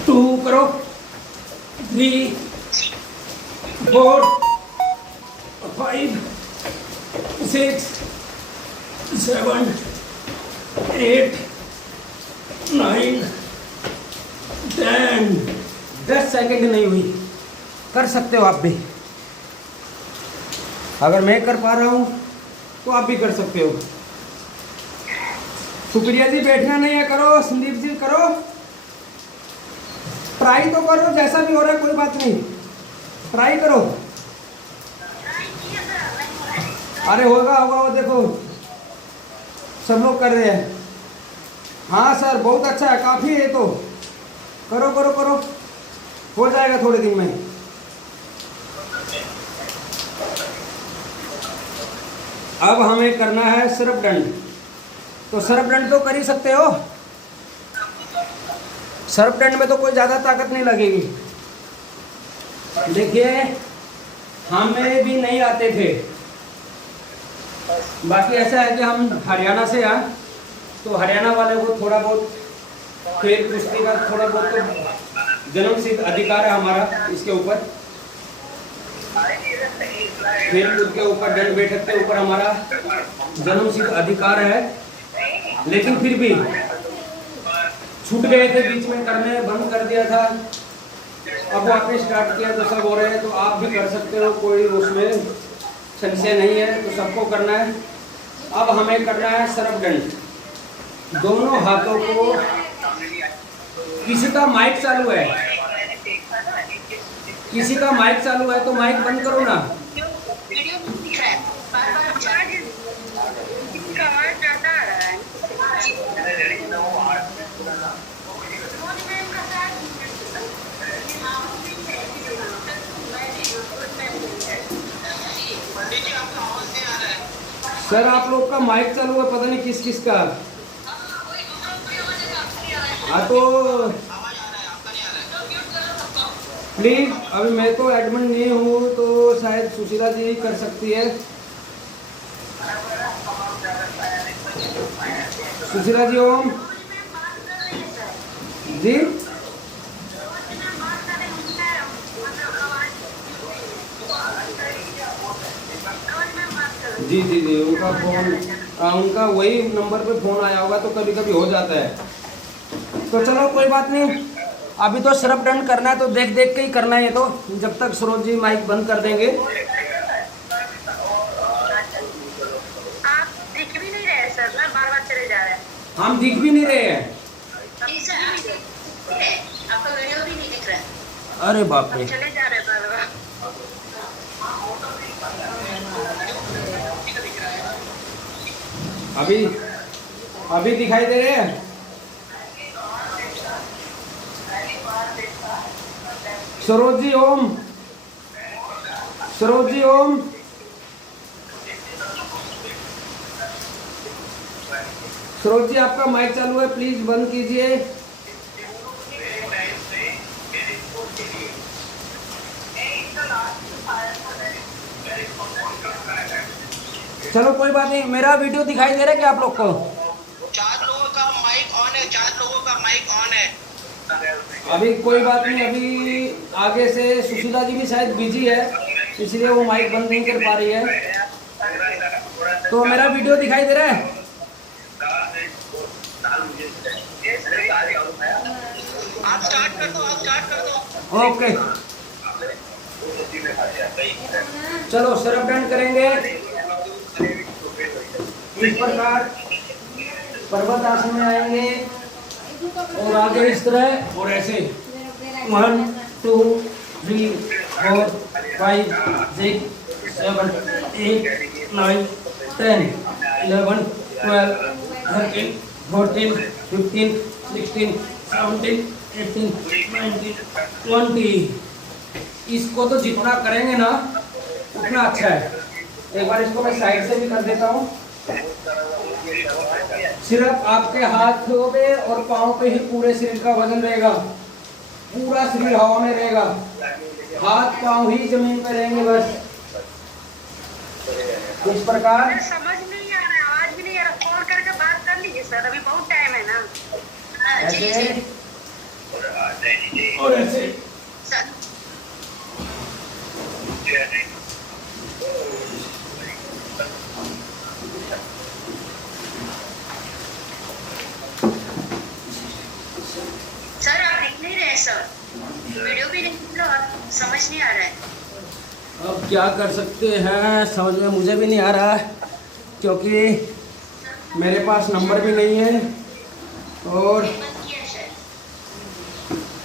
2 करो, 3 4 5 6 7 8 9 10 10 सेकंड नहीं हुई। कर सकते हो आप भी। अगर मैं कर पा रहा हूँ तो आप भी कर सकते हो। सुप्रिया जी बैठना नहीं है, करो। संदीप जी करो, ट्राई तो करो। जैसा भी हो रहा है कोई बात नहीं, ट्राई करो। अरे होगा होगा, वो देखो सब लोग कर रहे हैं। हाँ सर बहुत अच्छा है, काफ़ी है। तो करो करो करो, हो जाएगा थोड़े दिन में। अब हमें करना है सर्प दंड। तो सर्प दंड तो कर ही सकते हो। सर्प दंड में तो कोई ज़्यादा ताकत नहीं लगेगी। देखिए हमें भी नहीं आते थे, बाकी ऐसा है कि हम हरियाणा से आए, तो हरियाणा वाले को थोड़ा बहुत खेल कुश्ती का थोड़ा बहुत तो जन्मसिद्ध अधिकार है हमारा इसके ऊपर। खेल कूद के ऊपर, दंड बैठक के ऊपर हमारा जन्मसिद्ध अधिकार है। लेकिन फिर भी छूट गए थे बीच में, करने बंद कर दिया था। अब वापस स्टार्ट किया तो सब हो रहे हैं, तो आप भी कर सकते हो, कोई उसमें संशय नहीं है। तो सबको करना है। अब हमें करना है सर्प दंड। दोनों हाथों को, किसी का माइक चालू है, किसी का माइक चालू है तो माइक बंद करो ना। सर आप लोग का माइक चालू है, पता नहीं किस किस का। हाँ तो प्लीज, अभी मैं तो एडमिन नहीं हूँ, तो शायद सुशीला जी कर सकती है। सुशीला जी ओम जी, जी जी जी, उनका फोन, उनका वही नंबर पे फोन आया होगा, तो कभी कभी हो जाता है। तो चलो कोई बात नहीं, अभी तो सर्प दंड करना है, तो देख देख के ही करना है। तो जब तक सरोज जी माइक बंद कर देंगे। आप दिख भी नहीं रहे सर, बार बार चले जा रहे हैं। हम दिख भी नहीं रहे हैं। आपका वीडियो भी नहीं दिख रहा है। अरे बाप रे, चले जा रहे हैं बार बार। अभी अभी दिखाई दे रहे हैं। सरोज जी ओम, सरोज जी ओम, सरोज जी आपका माइक चालू है, प्लीज बंद कीजिए। चलो कोई बात नहीं, मेरा वीडियो दिखाई दे रहा है क्या आप लोग को? 4 लोगों का माइक ऑन है, 4 लोगों का माइक ऑन है। अभी कोई बात नहीं, अभी आगे से सुशीला जी भी शायद बिजी है, इसलिए वो माइक बंद नहीं कर पा रही है। तो मेरा वीडियो दिखाई दे रहा है? आप स्टार्ट कर दो, आप स्टार्ट कर दो। ओके चलो सर्प दंड करेंगे इस प्रकार। पर्वत आसन में आएंगे और आगे इस तरह और ऐसे 1 2 3 4 5 6 7 8 9 10 11 12 13 14 15 16 17 18 19 20। इसको तो जितना करेंगे ना उतना अच्छा है। एक बार इसको मैं साइड से भी कर देता हूँ। सिर्फ आपके हाथों पे और पाँव पे ही पूरे शरीर का वजन रहेगा, पूरा शरीर हवा में रहेगा, हाथ पाँव ही जमीन पे रहेंगे बस। इस प्रकार समझ नहीं आ रहा, आवाज भी नहीं आ रहा। फोन करके बात कर लीजिए सर, अभी बहुत टाइम है ना। ऐसे और ऐसे। सर समझ नहीं आ रहा है। अब क्या कर सकते हैं, समझ में मुझे भी नहीं आ रहा है, क्योंकि मेरे पास नंबर भी नहीं है और बंद किया शायद।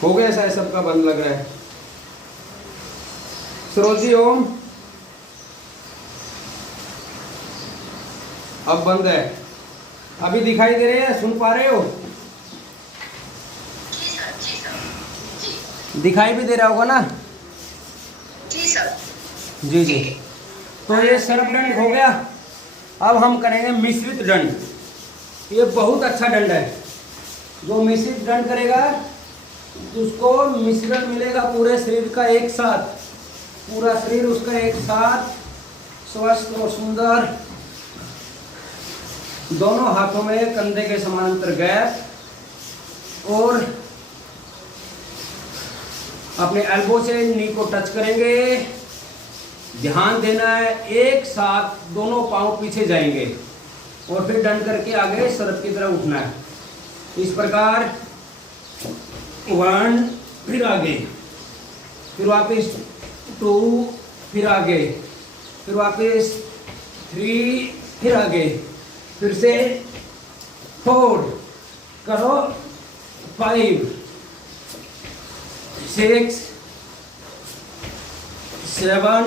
हो गया शायद सबका बंद लग रहा है। सरोजी ओम अब बंद है। अभी दिखाई दे रहे हैं, सुन पा रहे हो? जी सर, जी सर, जी दिखाई भी दे रहा होगा ना? जी सर। जी जी। तो ये सर्प दंड हो गया। अब हम करेंगे मिश्रित दंड। ये बहुत अच्छा दंड है। जो मिश्रित दंड करेगा उसको मिश्रण मिलेगा पूरे शरीर का एक साथ, पूरा शरीर उसका एक साथ स्वस्थ और सुंदर। दोनों हाथों में कंधे के समानांतर गैप और अपने एल्बो से नी को टच करेंगे। ध्यान देना है, एक साथ दोनों पांव पीछे जाएंगे और फिर डंड करके आगे सर्प की तरफ उठना है। इस प्रकार 1, फिर आगे, फिर वापस 2, फिर आगे, फिर वापस 3, फिर आगे, फिर से 4 करो, 5, 6, 7,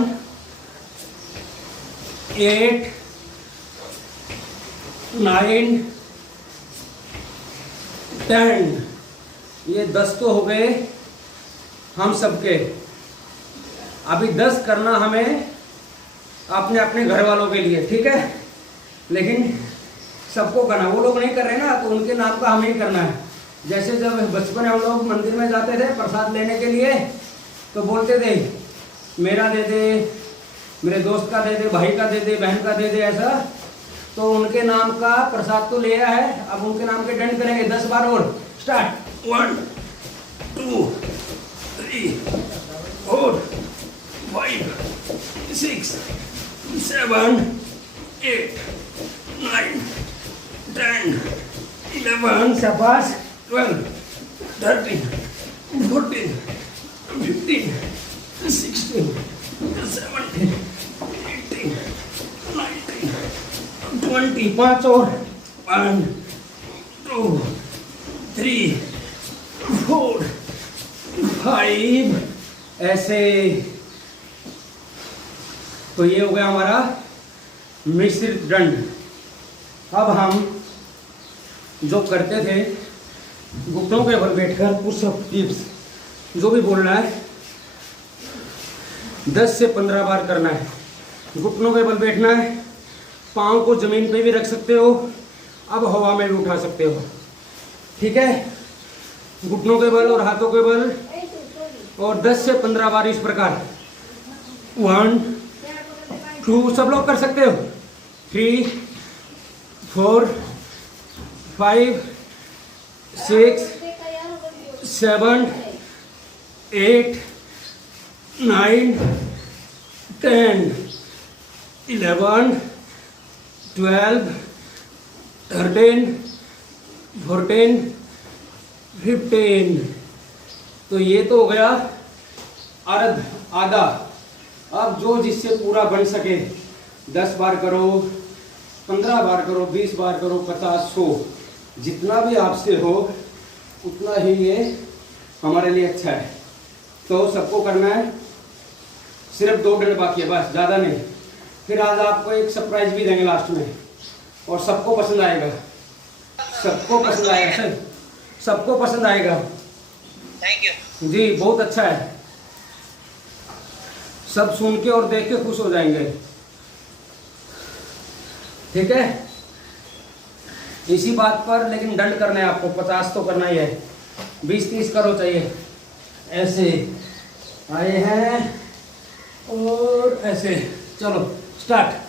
8, 9, 10। ये 10 तो हो गए हम सबके। अभी 10 करना हमें अपने अपने घर वालों के लिए, ठीक है? लेकिन सबको करना, वो लोग नहीं कर रहे ना, तो उनके नाम का हमें ही करना है। जैसे जब बचपन में हम लोग मंदिर में जाते थे प्रसाद लेने के लिए, तो बोलते थे मेरा दे दे, मेरे दोस्त का दे दे, भाई का दे दे, बहन का दे दे, ऐसा। तो उनके नाम का प्रसाद तो लिया है, अब उनके नाम के दंड करेंगे 10 बार और। स्टार्ट। 1, 2, 3, 4, 5, 6, 7, 8, 9, 10, 11, शाबाश, 12, 13, 14, 15, 16, 17, 18, 19, 20, 5 और। 1, 2, 3, 4, 5, ऐसे। तो ये हो गया हमारा मिश्रित दंड। अब हम जो करते थे घुटनों के बल बैठकर पुशअप टिप्स, जो भी बोलना है 10 से 15 बार करना है। घुटनों के बल बैठना है, पाँव को जमीन पे भी रख सकते हो, अब हवा में भी उठा सकते हो, ठीक है? घुटनों के बल और हाथों के बल, और 10 से 15 बार इस प्रकार। 1, 2, सब लोग कर सकते हो। 3, 4, 5, 6, 7, 8, 9, 10, 11, 12, 13, 14, 15। तो ये तो हो गया अर्ध, आधा। अब जो जिससे पूरा बन सके, 10 बार करो, 15 बार करो, 20 बार करो, 50, 100, जितना भी आपसे हो उतना ही ये हमारे लिए अच्छा है। तो सबको करना है। सिर्फ 2 दंड बाकी है, बस, ज़्यादा नहीं। फिर आज आपको एक सरप्राइज भी देंगे लास्ट में, और सबको पसंद आएगा, सबको पसंद आएगा सर, सबको पसंद आएगा। थैंक यू जी, बहुत अच्छा है। सब सुन के और देख के खुश हो जाएंगे, ठीक है? इसी बात पर लेकिन दंड करना है आपको, 50 तो करना ही है, 20-30 करो चाहिए। ऐसे आए हैं और ऐसे, चलो स्टार्ट।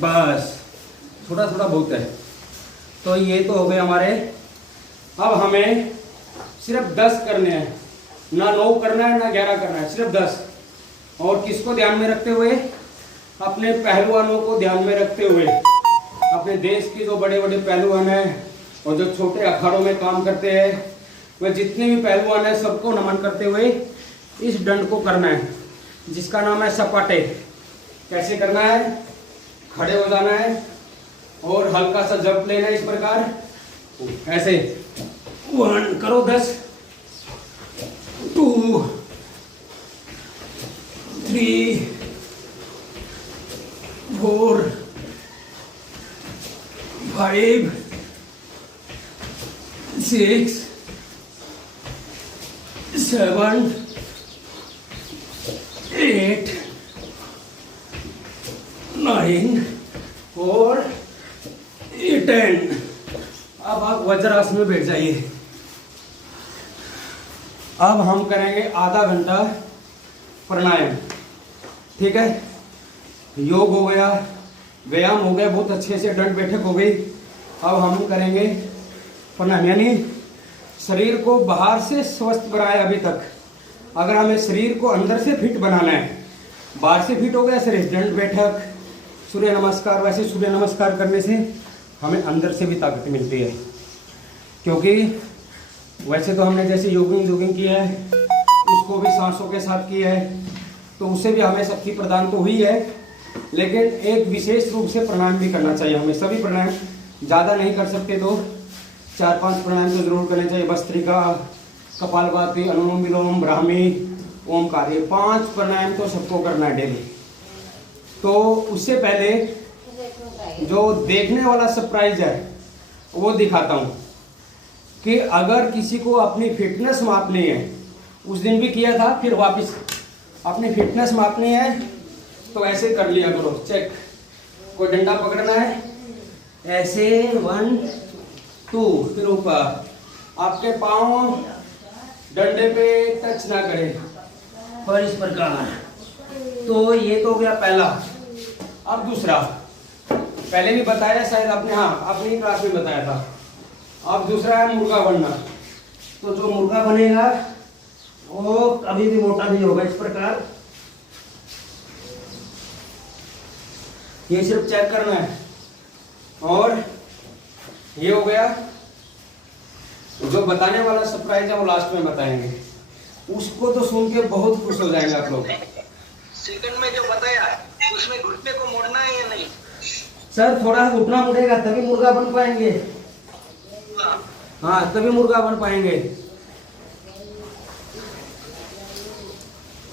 बस, थोड़ा थोड़ा बहुत है। तो ये तो हो गए हमारे अब हमें सिर्फ 10 करने हैं, ना 9 करना है ना 11 करना है, सिर्फ 10। और किसको ध्यान में रखते हुए? अपने पहलवानों को ध्यान में रखते हुए, अपने देश के जो बड़े बड़े पहलवान हैं और जो छोटे अखाड़ों में काम करते हैं, वह जितने भी पहलवान हैं सबको नमन करते हुए इस दंड को करना है, जिसका नाम है सपाटे। कैसे करना है? खड़े हो जाना है और हल्का सा जंप लेना है इस प्रकार, ऐसे 1 करो, 10, 2, 3, 4, 5, 6, 7, 8, 9 और 10। अब आप वज्रासन में बैठ जाइए। अब हम करेंगे आधा घंटा प्राणायाम, ठीक है? योग हो गया, व्यायाम हो गया, बहुत अच्छे से दंड बैठक हो गई। अब हम करेंगे प्राणायाम, यानी शरीर को बाहर से स्वस्थ बनाए। अभी तक अगर हमें शरीर को अंदर से फिट बनाना है, बाहर से फिट हो गया शरीर, दंड बैठक, सूर्य नमस्कार, वैसे सूर्य नमस्कार करने से हमें अंदर से भी ताकत मिलती है। क्योंकि वैसे तो हमने जैसे योगिंग की है, उसको भी सांसों के साथ की है, तो उससे भी हमें शक्ति प्रदान तो हुई है, लेकिन एक विशेष रूप से प्राणायाम भी करना चाहिए हमें। सभी प्राणायाम, ज़्यादा नहीं कर सकते तो 4-5 प्राणायाम तो जरूर करने चाहिए। भस्त्रिका, कपालभाति, अनुलोम विलोम, ब्राह्मी, ओमकार, ये 5 प्राणायाम तो सबको करना है डेली। तो उससे पहले जो देखने वाला सरप्राइज है वो दिखाता हूँ कि अगर किसी को अपनी फिटनेस मापनी है, उस दिन भी किया था, फिर वापस अपनी फिटनेस मापनी है तो ऐसे कर लिया करो, चेक। कोई डंडा पकड़ना है, ऐसे 1, 2, फिर ऊपर, आपके पाँव डंडे पे टच ना करें और इस प्रकार। तो ये तो हो गया पहला। अब दूसरा, पहले भी बताया शायद आपने, हाँ अपनी क्लास में बताया था। अब दूसरा है मुर्गा बनना। तो जो मुर्गा बनेगा वो कभी भी मोटा नहीं होगा, इस प्रकार। ये सिर्फ चेक करना है। और ये हो गया। जो बताने वाला सरप्राइज है वो लास्ट में बताएंगे, उसको तो सुन के बहुत खुश हो जाएंगे आप लोग। सेकंड में जो बताया उसमें घुटने को मोड़ना है या नहीं? सर थोड़ा घुटना मुड़ेगा तभी मुर्गा बन पाएंगे। हाँ तभी मुर्गा बन पाएंगे।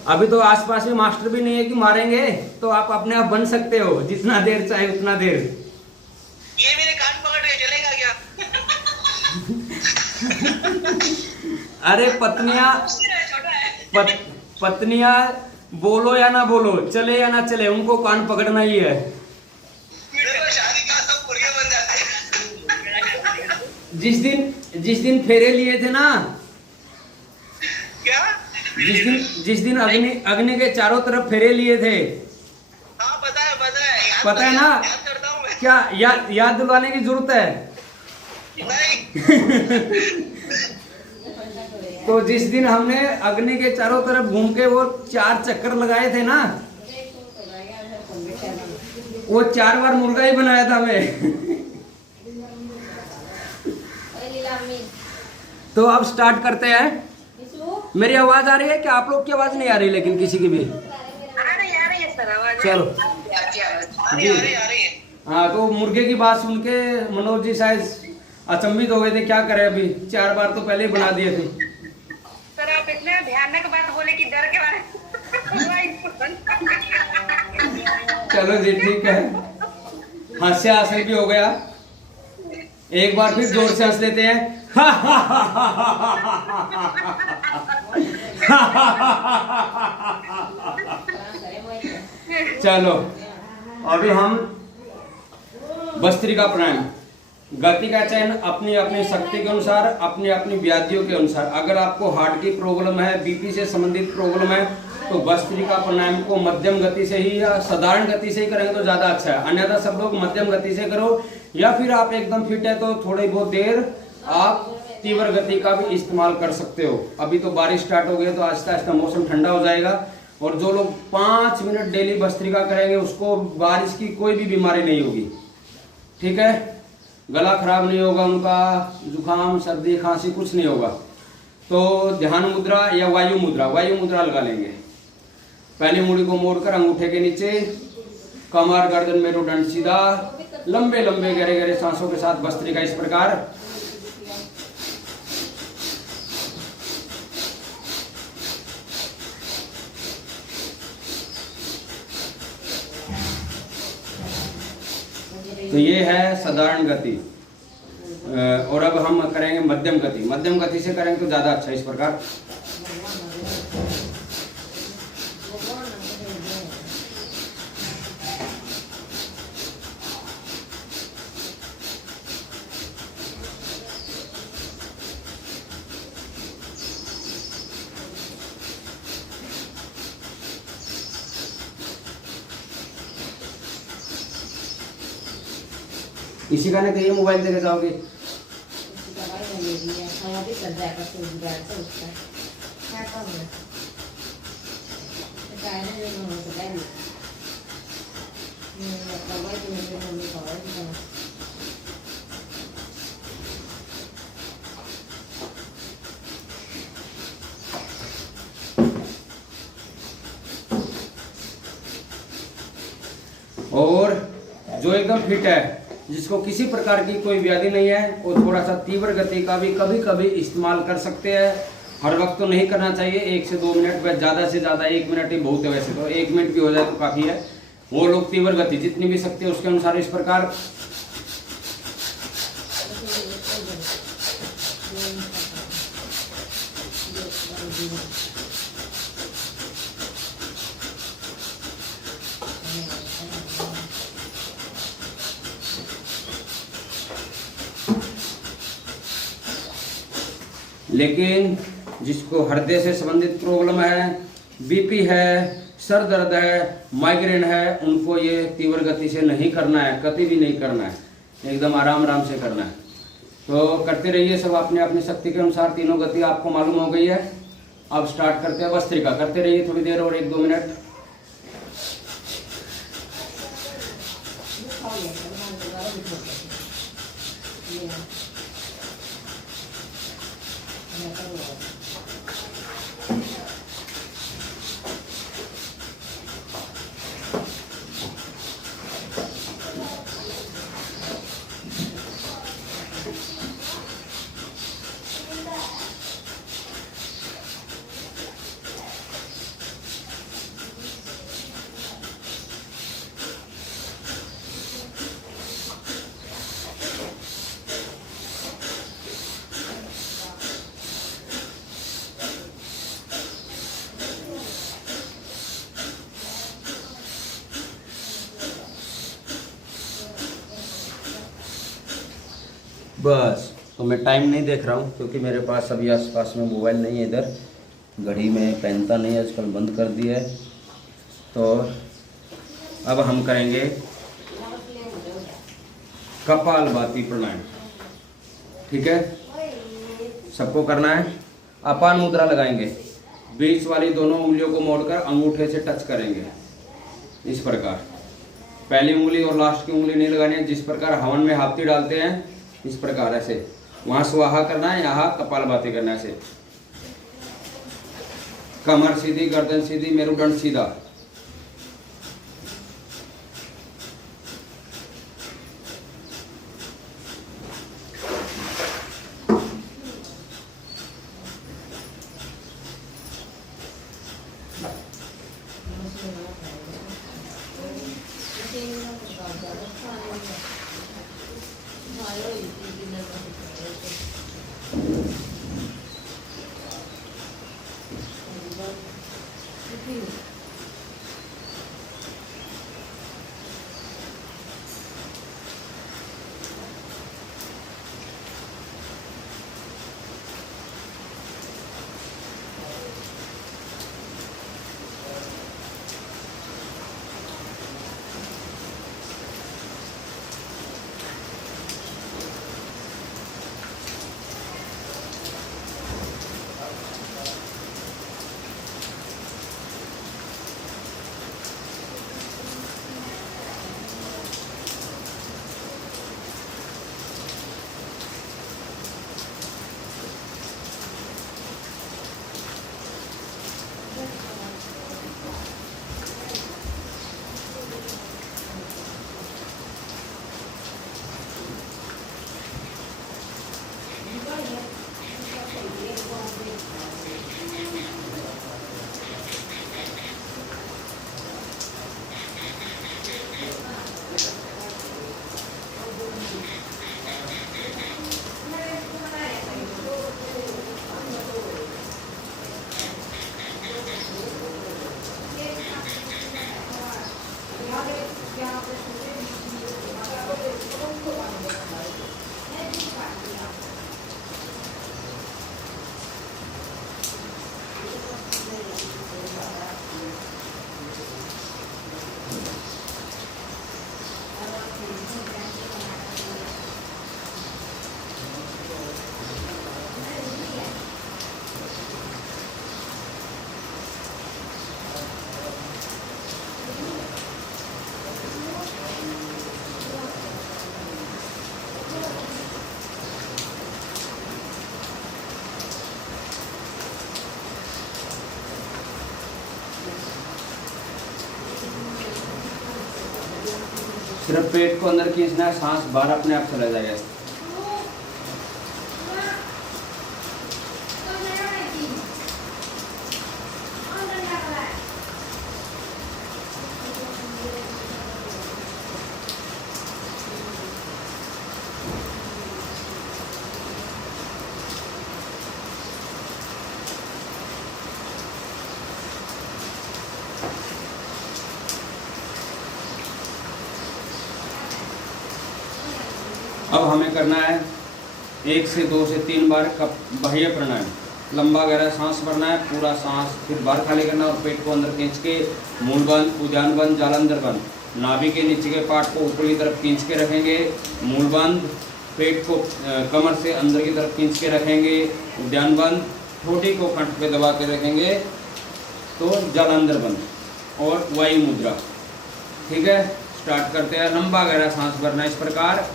अभी तो आसपास में मास्टर भी नहीं है कि मारेंगे, तो आप अपने आप बन सकते हो, जितना देर चाहे उतना देर। ये मेरे कान पकड़ के चलेगा क्या? अरे पत्नियां बोलो या ना बोलो, चले या ना चले, उनको कान पकड़ना ही है। शादी का सब मुर्गे बन जाते हैं। जिस दिन फेरे लिए थे ना, क्या? जिस दिन अग्नि के चारों तरफ फेरे लिए थे। हाँ पता है पता है ना? याद करता हूँ मैं। क्या याद दिलवाने की जरूरत है? नहीं। तो जिस दिन हमने अग्नि के चारों तरफ घूम के वो 4 चक्कर लगाए थे ना, वो 4 बार मुर्गा ही बनाया था मैं। तो अब स्टार्ट करते हैं। मेरी आवाज आ रही है क्या? आप लोग की आवाज नहीं आ रही लेकिन किसी की भी? आ रही है सर आवाज। चलो आ रही है। हाँ, तो मुर्गे की बात सुन के मनोज जी शायद अचंभित हो गए थे, क्या करें अभी 4 बार तो पहले ही बना दिए थे। सर आप इतने भयानक बात बोले कि डर के बारे। चलो जी ठीक है, हास्य भी हो गया। एक बार फिर जोर से हंस लेते हैं। चलो अभी हम भस्त्रिका प्राणायाम, गति का चयन अपनी अपनी शक्ति के अनुसार, अपनी अपनी व्याधियों के अनुसार। अगर आपको हार्ट की प्रॉब्लम है, बीपी से संबंधित प्रॉब्लम है, तो भस्त्रिका प्राणायाम को मध्यम गति से ही या साधारण गति से ही करेंगे तो ज्यादा अच्छा है। अन्यथा सब लोग मध्यम गति से करो, या फिर आप एकदम फिट है तो थोड़ी बहुत देर आप तीव्र गति का भी इस्तेमाल कर सकते हो। अभी तो बारिश स्टार्ट हो गई तो आहिस्ता आहिस्ता मौसम ठंडा हो जाएगा, और जो लोग 5 मिनट डेली भस्त्रिका करेंगे उसको बारिश की कोई भी बीमारी नहीं होगी। ठीक है, गला खराब नहीं होगा उनका, जुकाम सर्दी खांसी कुछ नहीं होगा। तो ध्यान मुद्रा या वायु मुद्रा लगा लेंगे। पहली उंगली को मोड़कर अंगूठे के नीचे, कमर गर्दन मेरुदंड सीधा, लंबे लंबे गहरे गहरे सांसों के साथ भस्त्रिका इस प्रकार। तो ये है साधारण गति। और अब हम करेंगे मध्यम गति। मध्यम गति से करेंगे तो ज्यादा अच्छा। इस प्रकार इसी का नहीं तो ये मोबाइल देके जाओगे। और जो एकदम फिट है, जिसको किसी प्रकार की कोई व्याधि नहीं है, वो थोड़ा सा तीव्र गति का भी कभी कभी इस्तेमाल कर सकते हैं। हर वक्त तो नहीं करना चाहिए, 1 से 2 मिनट, बस ज़्यादा से ज़्यादा 1 मिनट ही बहुत है। वैसे तो 1 मिनट भी हो जाए तो काफ़ी है। वो लोग तीव्र गति जितनी भी शक्ति है उसके अनुसार इस प्रकार। लेकिन जिसको हृदय से संबंधित प्रॉब्लम है, बीपी है, सर दर्द है, माइग्रेन है, उनको ये तीव्र गति से नहीं करना है, कभी भी नहीं करना है, एकदम आराम आराम से करना है। तो करते रहिए सब अपने अपनी शक्ति के अनुसार। तीनों गति आपको मालूम हो गई है। अब स्टार्ट करते हैं भस्त्रिका। करते रहिए थोड़ी देर और 1-2 मिनट। बस, तो मैं टाइम नहीं देख रहा हूँ क्योंकि मेरे पास अभी आसपास में मोबाइल नहीं है। इधर घड़ी में पहनता नहीं, आजकल बंद कर दिया है। तो अब हम करेंगे कपालभाति प्राणायाम। ठीक है, सबको करना है। अपान मुद्रा लगाएंगे, बीच वाली दोनों उंगलियों को मोड़कर अंगूठे से टच करेंगे इस प्रकार। पहली उंगली और लास्ट की उंगली नहीं लगानी है। जिस प्रकार हवन में हाथी डालते हैं इस प्रकार ऐसे, वहां स्वाहा करना है, यहाँ कपालभाति करना है ऐसे। कमर सीधी, गर्दन सीधी, मेरुदंड सीधा। सिर्फ पेट को अंदर खींचना है, सांस बाहर अपने आप चला जाएगा। अब हमें करना है 1 से 2 से 3 बार बाह्य प्राणायाम। लंबा गहरा सांस भरना है, पूरा सांस फिर बाहर खाली करना और पेट को अंदर खींच के मूल बंद, उद्यान बंद, जालंधर बंद। नाभि के नीचे के पार्ट को ऊपर की तरफ खींच के रखेंगे, मूल बंद। पेट को कमर से अंदर की तरफ खींच के रखेंगे, उद्यान बंद। ठोड़ी को कंठ पे दबा के रखेंगे तो जालंधर बंद और वायु मुद्रा। ठीक है, स्टार्ट करते हैं। लंबा गहरा सांस भरना इस प्रकार।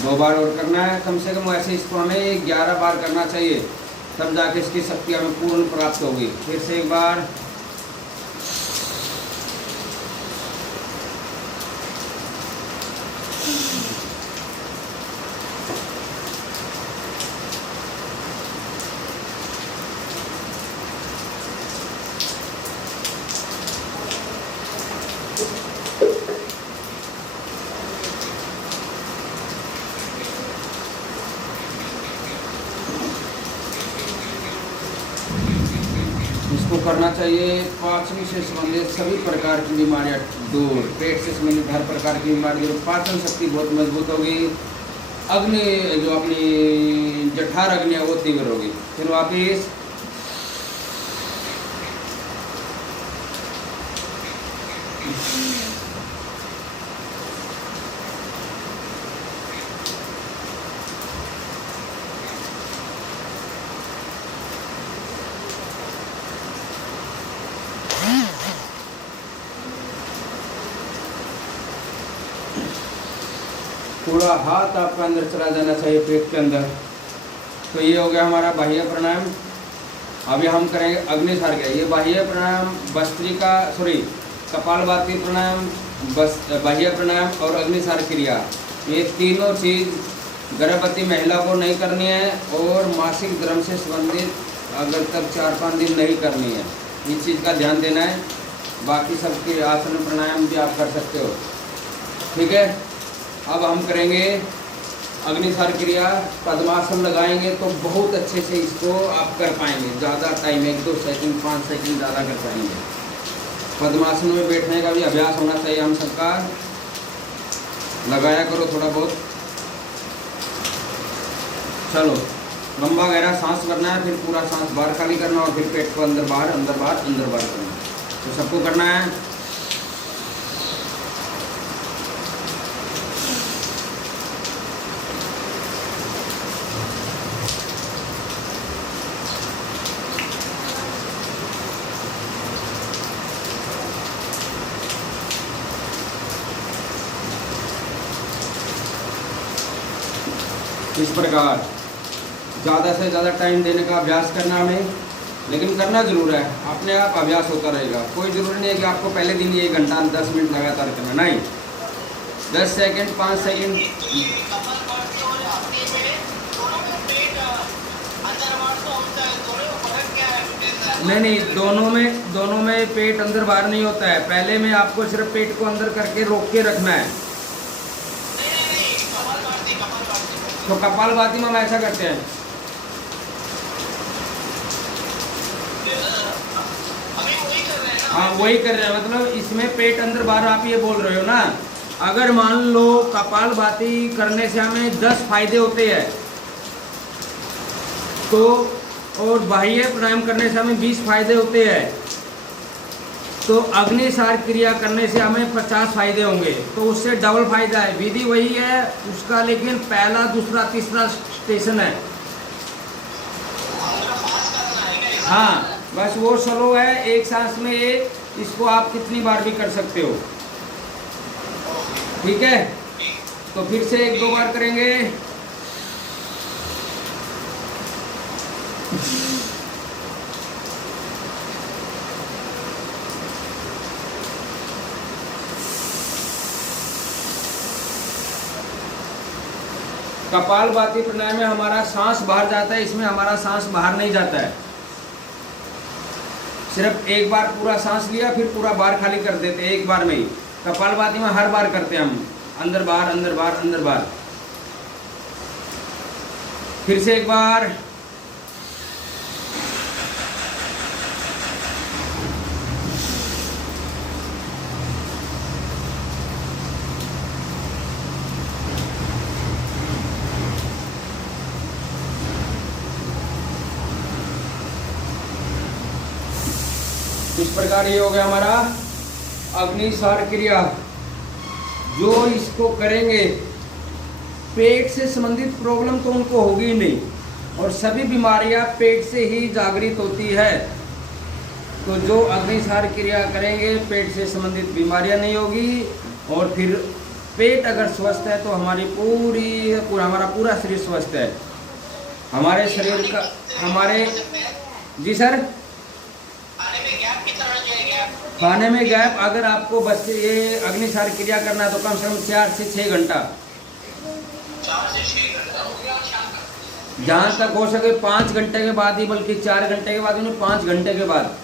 दो बार और करना है कम से कम। ऐसे इसको हमें 11 बार करना चाहिए, तब जाके इसकी शक्ति हमें पूर्ण प्राप्त होगी। फिर से एक बार। इसको करना चाहिए। पाचन से संबंधित सभी प्रकार की बीमारियां दूर, पेट से संबंधित हर प्रकार की बीमारी दूर, पाचन शक्ति बहुत मजबूत होगी, अग्नि जो अपनी जठर अग्नि है वो तीव्र होगी। फिर वापिस। पूरा हाथ आपका अंदर चला जाना चाहिए पेट के अंदर। तो ये हो गया हमारा बाह्य प्राणायाम। अभी हम करेंगे अग्निसार क्रिया। ये बाह्य प्राणायाम भस्त्रिका कपालभाति प्राणायाम, बाह्य प्राणायाम और अग्निसार क्रिया, ये तीनों चीज़ गर्भवती महिला को नहीं करनी है और मासिक धर्म से संबंधित अगर तक 4-5 दिन नहीं करनी है। इस चीज़ का ध्यान देना है। बाकी सबके आसन प्राणायाम भी आप कर सकते हो। ठीक है, अब हम करेंगे अग्निसार क्रिया। पद्मासन लगाएंगे तो बहुत अच्छे से इसको आप कर पाएंगे। ज़्यादा टाइम 1-2 सेकंड 5 सेकंड ज़्यादा कर पाएंगे। पद्मासन में बैठने का भी अभ्यास होना चाहिए हम सबका। लगाया करो थोड़ा बहुत। चलो, लंबा गहरा सांस करना है, फिर पूरा सांस बाहर खाली करना और फिर पेट को अंदर बाहर अंदर बाहर अंदर बाहर करना। तो सबको करना है। इस प्रकार ज़्यादा से ज़्यादा टाइम देने का अभ्यास करना हमें, लेकिन करना ज़रूर है। अपने आप अभ्यास होता रहेगा। कोई ज़रूरी नहीं है कि आपको पहले दिन ये 1 घंटा 10 मिनट लगातार करना, नहीं। 10 सेकंड 5 सेकंड। नहीं, दोनों में पेट अंदर बाहर नहीं होता है। पहले में आपको सिर्फ पेट को अंदर करके रोक के रखना है। तो कपालभाति में हम ऐसा करते हैं। हाँ, वही कर रहे हैं। मतलब इसमें पेट अंदर बाहर आप ये बोल रहे हो ना। अगर मान लो कपालभाति करने से हमें 10 फायदे होते हैं तो, और बाह्य प्राणायाम करने से हमें 20 फायदे होते हैं, तो अग्निसार क्रिया करने से हमें 50 फायदे होंगे, तो उससे डबल फायदा है। विधि वही है उसका, लेकिन पहला दूसरा तीसरा स्टेशन है। हाँ बस वो स्लो है, एक सांस में एक, इसको आप कितनी बार भी कर सकते हो। ठीक है, तो फिर से 1-2 बार करेंगे। कपालभाति प्राणायाम में हमारा सांस बाहर जाता है, इसमें हमारा सांस बाहर नहीं जाता है। सिर्फ एक बार पूरा सांस लिया, फिर पूरा बार खाली कर देते हैं एक बार में ही। कपालभाति में हर बार करते हैं हम, अंदर बाहर अंदर बाहर अंदर बाहर। फिर से एक बार। इस प्रकार ये हो गया हमारा अग्निसार क्रिया। जो इसको करेंगे पेट से संबंधित प्रॉब्लम तो उनको होगी ही नहीं, और सभी बीमारियां पेट से ही जागृत होती है। तो जो अग्निसार क्रिया करेंगे पेट से संबंधित बीमारियां नहीं होगी, और फिर पेट अगर स्वस्थ है तो हमारा पूरा शरीर स्वस्थ है। हमारे शरीर का हमारे जी सर खाने में गैप, अगर आपको बस ये अग्निसार क्रिया करना है तो कम से कम 4 से 6 घंटा, जहाँ तक हो सके 5 घंटे के बाद ही, बल्कि 4 घंटे के बाद नहीं, 5 घंटे के बाद।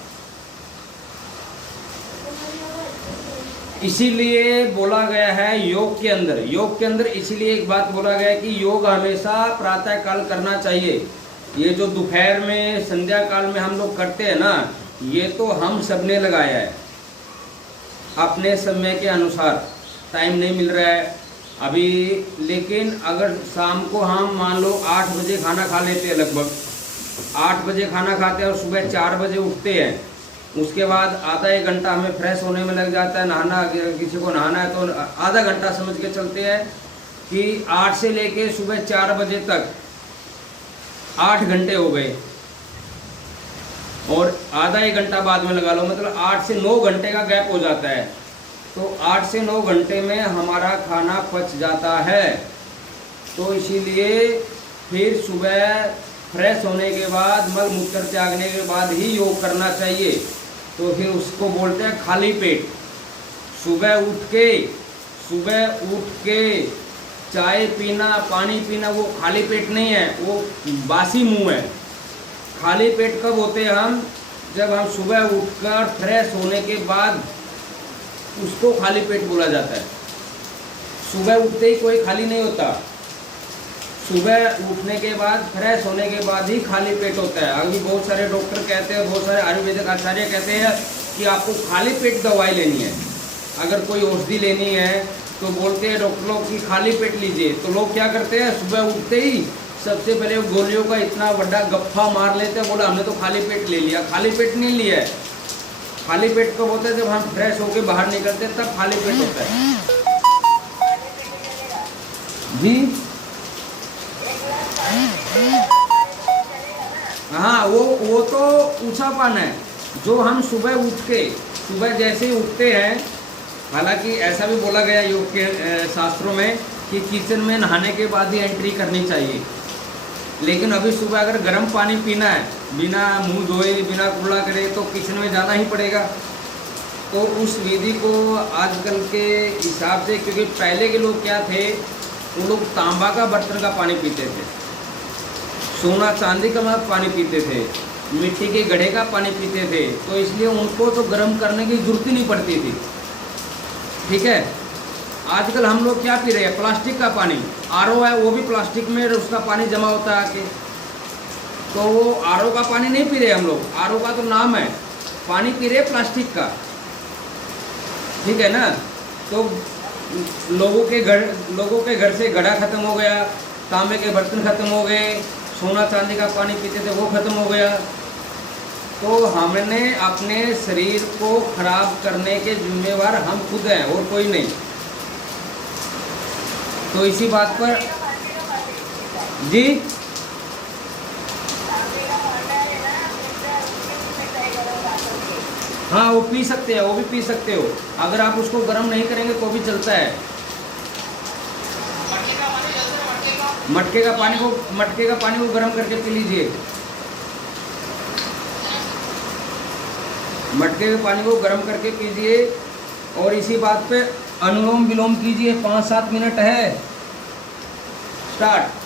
इसीलिए बोला गया है योग के अंदर इसीलिए एक बात बोला गया है कि योग हमेशा प्रातः काल करना चाहिए। ये जो दोपहर में संध्या काल में हम लोग करते हैं ना, ये तो हम सबने लगाया है अपने समय के अनुसार। टाइम नहीं मिल रहा है अभी, लेकिन अगर शाम को हम मान लो 8 बजे खाना खा लेते हैं, लगभग 8 बजे खाना खाते हैं और सुबह 4 बजे उठते हैं, उसके बाद आधा 1 घंटा हमें फ्रेश होने में लग जाता है। नहाना, किसी को नहाना है तो आधा घंटा समझ के चलते हैं कि 8 से लेके सुबह 4 बजे तक 8 घंटे हो गए, और आधा 1 घंटा बाद में लगा लो, मतलब 8 से 9 घंटे का गैप हो जाता है। तो 8 से 9 घंटे में हमारा खाना पच जाता है। तो इसीलिए फिर सुबह फ्रेश होने के बाद, मल मूत्र त्यागने के बाद ही योग करना चाहिए। तो फिर उसको बोलते हैं खाली पेट। सुबह उठ के चाय पीना, पानी पीना, वो खाली पेट नहीं है, वो बासी मुंह है। खाली पेट कब होते हैं हम? जब हम सुबह उठकर फ्रेश होने के बाद, उसको खाली पेट बोला जाता है। सुबह उठते ही कोई खाली नहीं होता, सुबह उठने के बाद फ्रेश होने के बाद ही खाली पेट होता है। अभी बहुत सारे डॉक्टर कहते हैं, बहुत सारे आयुर्वेदिक आचार्य कहते हैं कि आपको खाली पेट दवाई लेनी है। अगर कोई औषधि लेनी है तो बोलते हैं डॉक्टर लोग कि खाली पेट लीजिए। तो लोग क्या करते हैं, सुबह उठते ही सबसे पहले गोलियों का इतना बड़ा गप्फा मार लेते हैं, बोला हमने तो खाली पेट ले लिया। खाली पेट नहीं लिया है। खाली पेट कब होता है? जब हम फ्रेश होके बाहर निकलते हैं तब खाली पेट होता है जी। हाँ, वो तो ऊंचापन है जो हम सुबह जैसे ही उठते हैं। हालांकि ऐसा भी बोला गया योग के शास्त्रों में कि किचन में नहाने के बाद ही एंट्री करनी चाहिए, लेकिन अभी सुबह अगर गर्म पानी पीना है, बिना मुंह धोए, बिना कुल्ला करे, तो किचन में जाना ही पड़ेगा। तो उस विधि को आजकल के हिसाब से, क्योंकि पहले के लोग क्या थे, वो लोग तांबा का बर्तन का पानी पीते थे, सोना चांदी का पानी पीते थे, मिट्टी के घड़े का पानी पीते थे, तो इसलिए उनको तो गर्म करने की जरूरत ही नहीं पड़ती थी। ठीक है, आजकल हम लोग क्या पी रहे हैं? प्लास्टिक का पानी। आरओ है, वो भी प्लास्टिक में उसका पानी जमा होता है आके, तो वो आरओ का पानी नहीं पी रहे हम लोग। आरओ का तो नाम है, पानी पी रहे प्लास्टिक का। ठीक है ना। तो लोगों के घर से घड़ा खत्म हो गया, तांबे के बर्तन खत्म हो गए, सोना चांदी का पानी पीते थे वो खत्म हो गया। तो हमने अपने शरीर को खराब करने के जिम्मेवार हम खुद हैं और कोई नहीं। तो इसी बात पर जी, हाँ वो पी सकते हैं, वो भी पी सकते हो। अगर आप उसको गर्म नहीं करेंगे तो भी चलता है। मटके का पानी को गर्म करके पी लीजिए। मटके के पानी को गर्म करके पीजिए और इसी बात पे अनुलोम विलोम कीजिए। 5-7 मिनट है। स्टार्ट।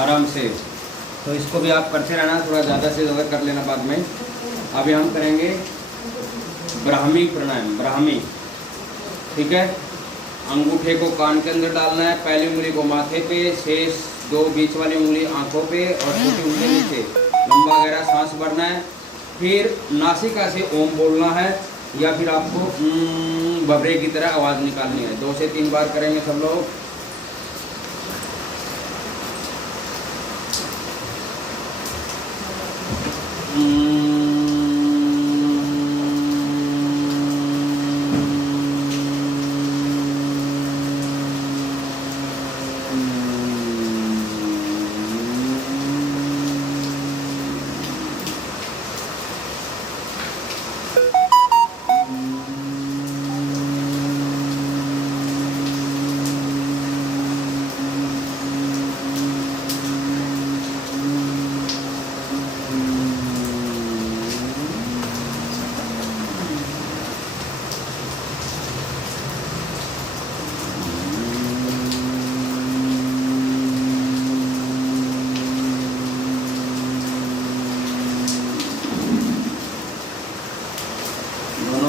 आराम से। तो इसको भी आप करते रहना, थोड़ा ज़्यादा से ज़्यादा कर लेना बाद में। अभी हम करेंगे ब्राह्मी प्राणायाम। ब्राह्मी, ठीक है। अंगूठे को कान के अंदर डालना है, पहली उंगली को माथे पे, शेष 2 बीच वाली उंगली आंखों पे और छोटी उंगली नीचे। लंबा गहरा सांस भरना है। फिर नासिका से ओम बोलना है या फिर आपको बबरे की तरह आवाज़ निकालनी है। 2 से 3 बार करेंगे सब लोग।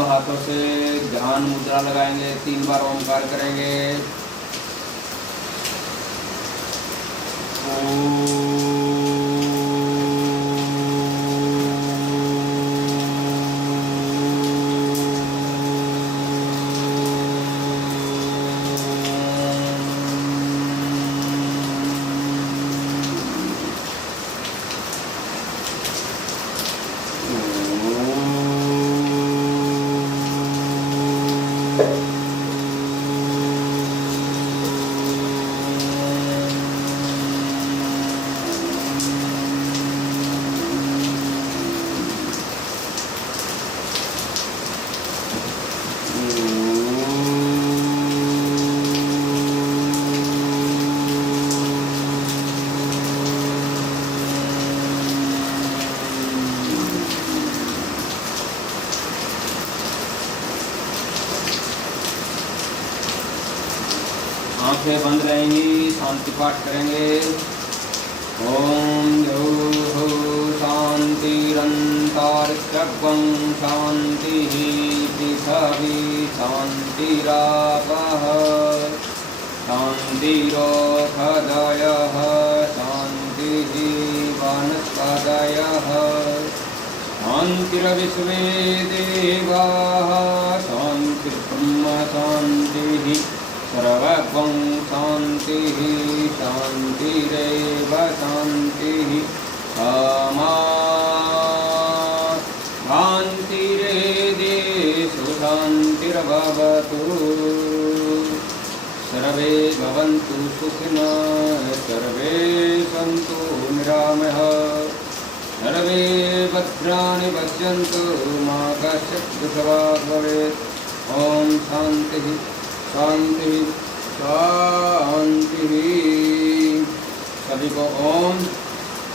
हाथों से ध्यान मुद्रा लगाएंगे, 3 बार ओमकार करेंगे। आंखें बंद रहेंगी, शांति पाठ करेंगे। ओम शांतिरंतरिक्षं शांतिः पृथिवी शांतिरापः शांतिरोषधयः शांतिः वनस्पतयः शांतिर्विश्वे देवाः शांतिर्ब्रह्म शांतिः सर्वं शांतिः शांतिरेव शांतिः मा शांतिरेदेषु शांतिर्भवतु। सर्वे भवन्तु सुखिनः सर्वे सन्तु निरामयः सर्वे भद्राणि पश्यन्तु मा कश्चित् दुःखभाग् भवेत्। ओम शांतिः शांतिः शांतिः। सभी को ओम,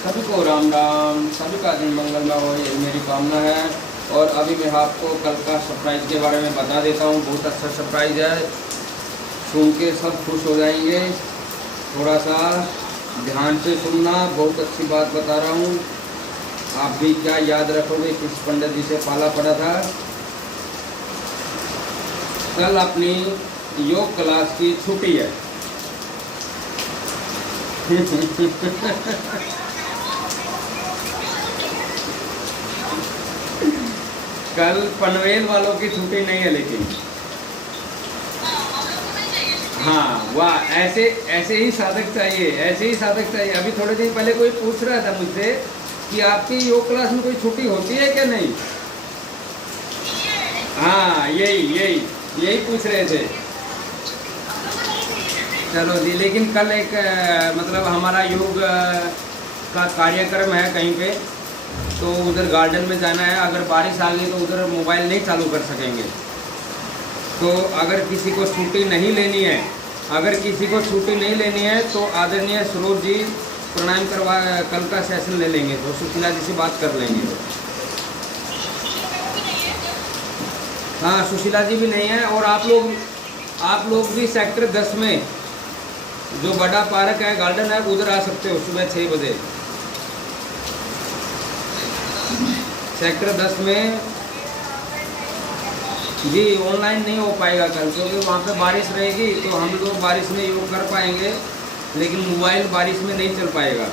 सभी को राम राम, सभी का दिन मंगलमय हो, यही मेरी कामना है। और अभी मैं आपको कल का सरप्राइज़ के बारे में बता देता हूँ। बहुत अच्छा सरप्राइज़ है, सुन के सब खुश हो जाएंगे। थोड़ा सा ध्यान से सुनना, बहुत अच्छी बात बता रहा हूँ। आप भी क्या याद रखोगे, किस पंडित जी से पाला पड़ा था। कल अपनी योग क्लास की छुट्टी है। कल पनवेल वालों की छुट्टी नहीं है, लेकिन हाँ वाह, ऐसे ही साधक चाहिए, ऐसे ही साधक चाहिए। अभी थोड़े दिन पहले कोई पूछ रहा था मुझसे कि आपकी योग क्लास में कोई छुट्टी होती है क्या नहीं। हाँ यही पूछ रहे थे। चलो जी, लेकिन कल एक मतलब हमारा योग का कार्यक्रम है कहीं पे, तो उधर गार्डन में जाना है। अगर बारिश आ गई तो उधर मोबाइल नहीं चालू कर सकेंगे। तो अगर किसी को छुट्टी नहीं लेनी है, तो आदरणीय सरोज जी प्राणायाम करवा कल का सेशन ले लेंगे, तो सुशीला जी से बात कर लेंगे। हाँ सुशीला जी भी नहीं है। और आप लोग भी सेक्टर 10 में जो बड़ा पार्क है, गार्डन है, उधर आ सकते हो सुबह 6 बजे। सेक्टर 10 में जी ऑनलाइन नहीं हो पाएगा कल, क्योंकि वहाँ पे बारिश रहेगी। तो हम लोग बारिश में योग कर पाएंगे, लेकिन मोबाइल बारिश में नहीं चल पाएगा।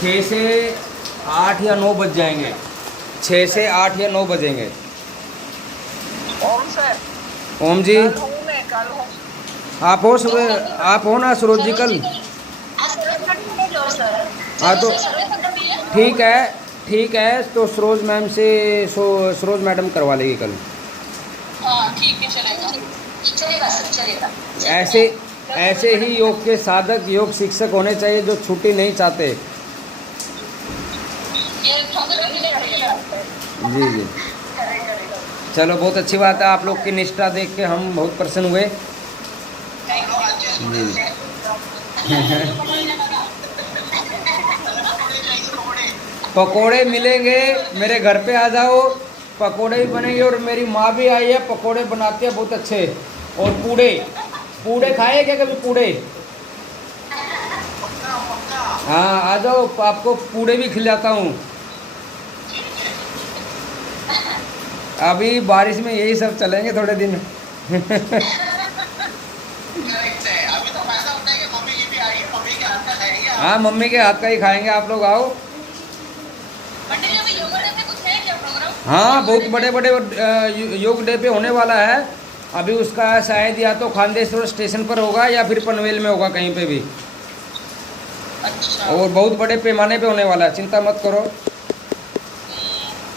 6 से 8 या 9 बज जाएंगे। 6 से 8 या 9 बजेंगे। ओम सर। ओम जी, कल हूँ। आप हो सुबह, आप हो ना सरोज जी कल? हाँ तो ठीक है तो सरोज मैम से सरोज मैडम करवा लेगी कल। हाँ ठीक है, चलेगा सर, चलेगा। ऐसे ही योग के साधक, योग शिक्षक होने चाहिए जो छुट्टी नहीं चाहते। जी चलो, बहुत अच्छी बात है। आप लोग की निष्ठा देख के हम बहुत प्रसन्न हुए। जी पकोड़े मिलेंगे, मेरे घर पे आ जाओ, पकोड़े भी बनेंगे। और मेरी माँ भी आई है, पकोड़े बनाती है बहुत अच्छे। और पूड़े खाए क्या कभी? पूड़े, हाँ आ जाओ, आपको पूड़े भी खिलाता हूँ। अभी बारिश में यही सब चलेंगे थोड़े दिन। हाँ मम्मी के हाथ का ही खाएंगे, आप लोग आओ। हाँ बहुत बड़े योग डे पे होने वाला है। अभी उसका शायद या तो खानदेश्वर स्टेशन पर होगा या फिर पनवेल में होगा, कहीं पे भी। अच्छा। और बहुत बड़े पैमाने पे होने वाला है, चिंता मत करो।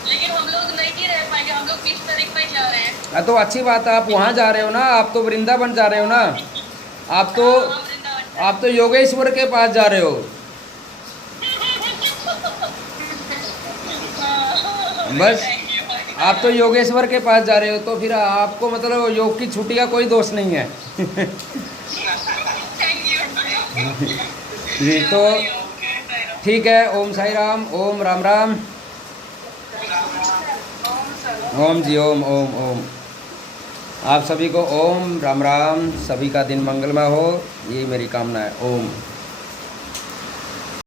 लेकिन हम लोग नहीं रह पाएंगे, हम लोग 20 तारीख में जा रहे हैं। तो अच्छी बात है, आप वहाँ जा रहे हो ना, आप तो वृंदावन जा रहे हो ना, आप तो योगेश्वर के पास जा रहे हो। बस आप तो योगेश्वर के पास जा रहे हो, तो फिर आपको मतलब योग की छुट्टी का कोई दोष नहीं है। जी तो ठीक है। ओम साई राम, ओम राम राम, ओम जी, ओम ओम ओम। आप सभी को ओम राम राम, सभी का दिन मंगलमय हो, यही मेरी कामना है। ओम।